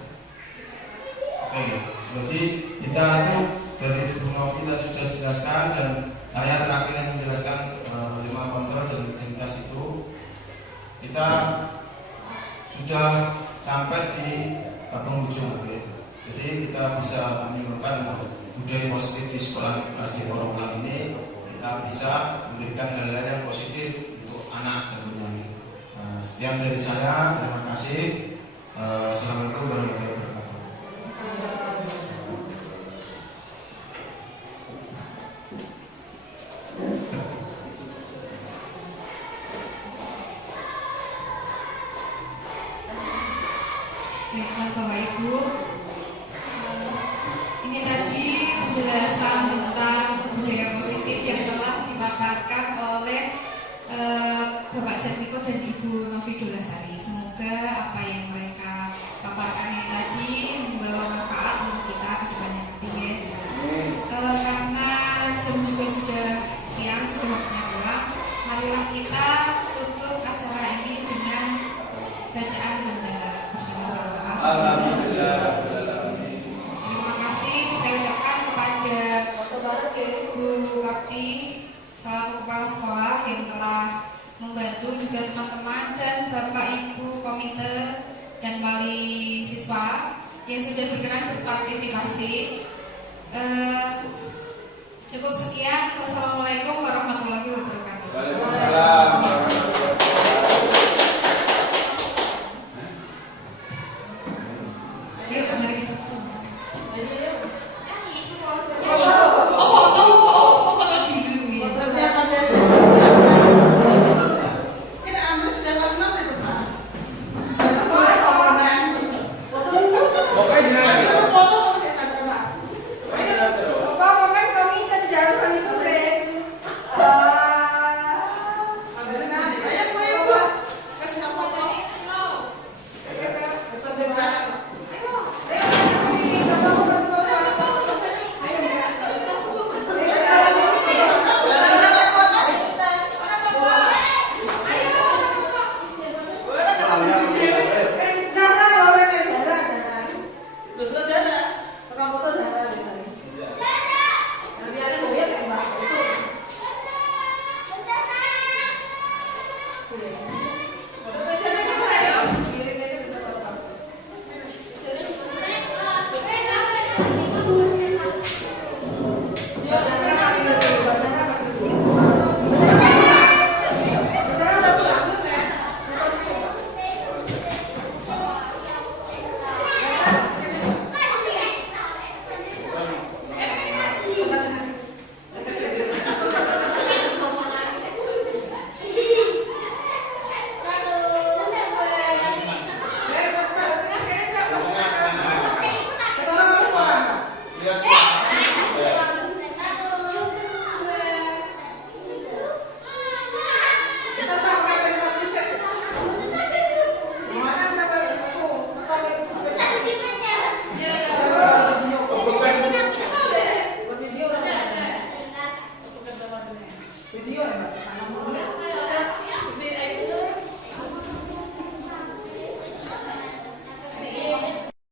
Seperti kita itu dari Bu Novi tadi sudah jelaskan dan saya terakhir yang menjelaskan 5 kontrol dan identitas itu. Kita sudah sampai di penghujung, jadi kita bisa menyimpulkan budaya positif di sekolah SD Korokla ini kita bisa memberikan hal-hal yang positif untuk anak tentunya. Sekian dari saya, terima kasih. Assalamualaikum warahmatullahi wabarakatuh. Baiklah Bapak Ibu, ini tadi penjelasan tentang budaya positif yang telah dipaparkan oleh Bapak Jatmiko dan Ibu Novi Dolasari. Semoga apa yang mereka paparkan ini tadi membawa manfaat untuk kita ke depannya nanti ya. Karena jam juga sudah siang, sudah waktunya pulang, marilah kita tutup acara ini dengan bacaan hamdalah bersama-sama. Terima kasih saya ucapkan kepada Bu Kapti selaku kepala sekolah yang telah membantu juga teman-teman dan Bapak Ibu komite dan wali siswa yang sudah berkenan berpartisipasi.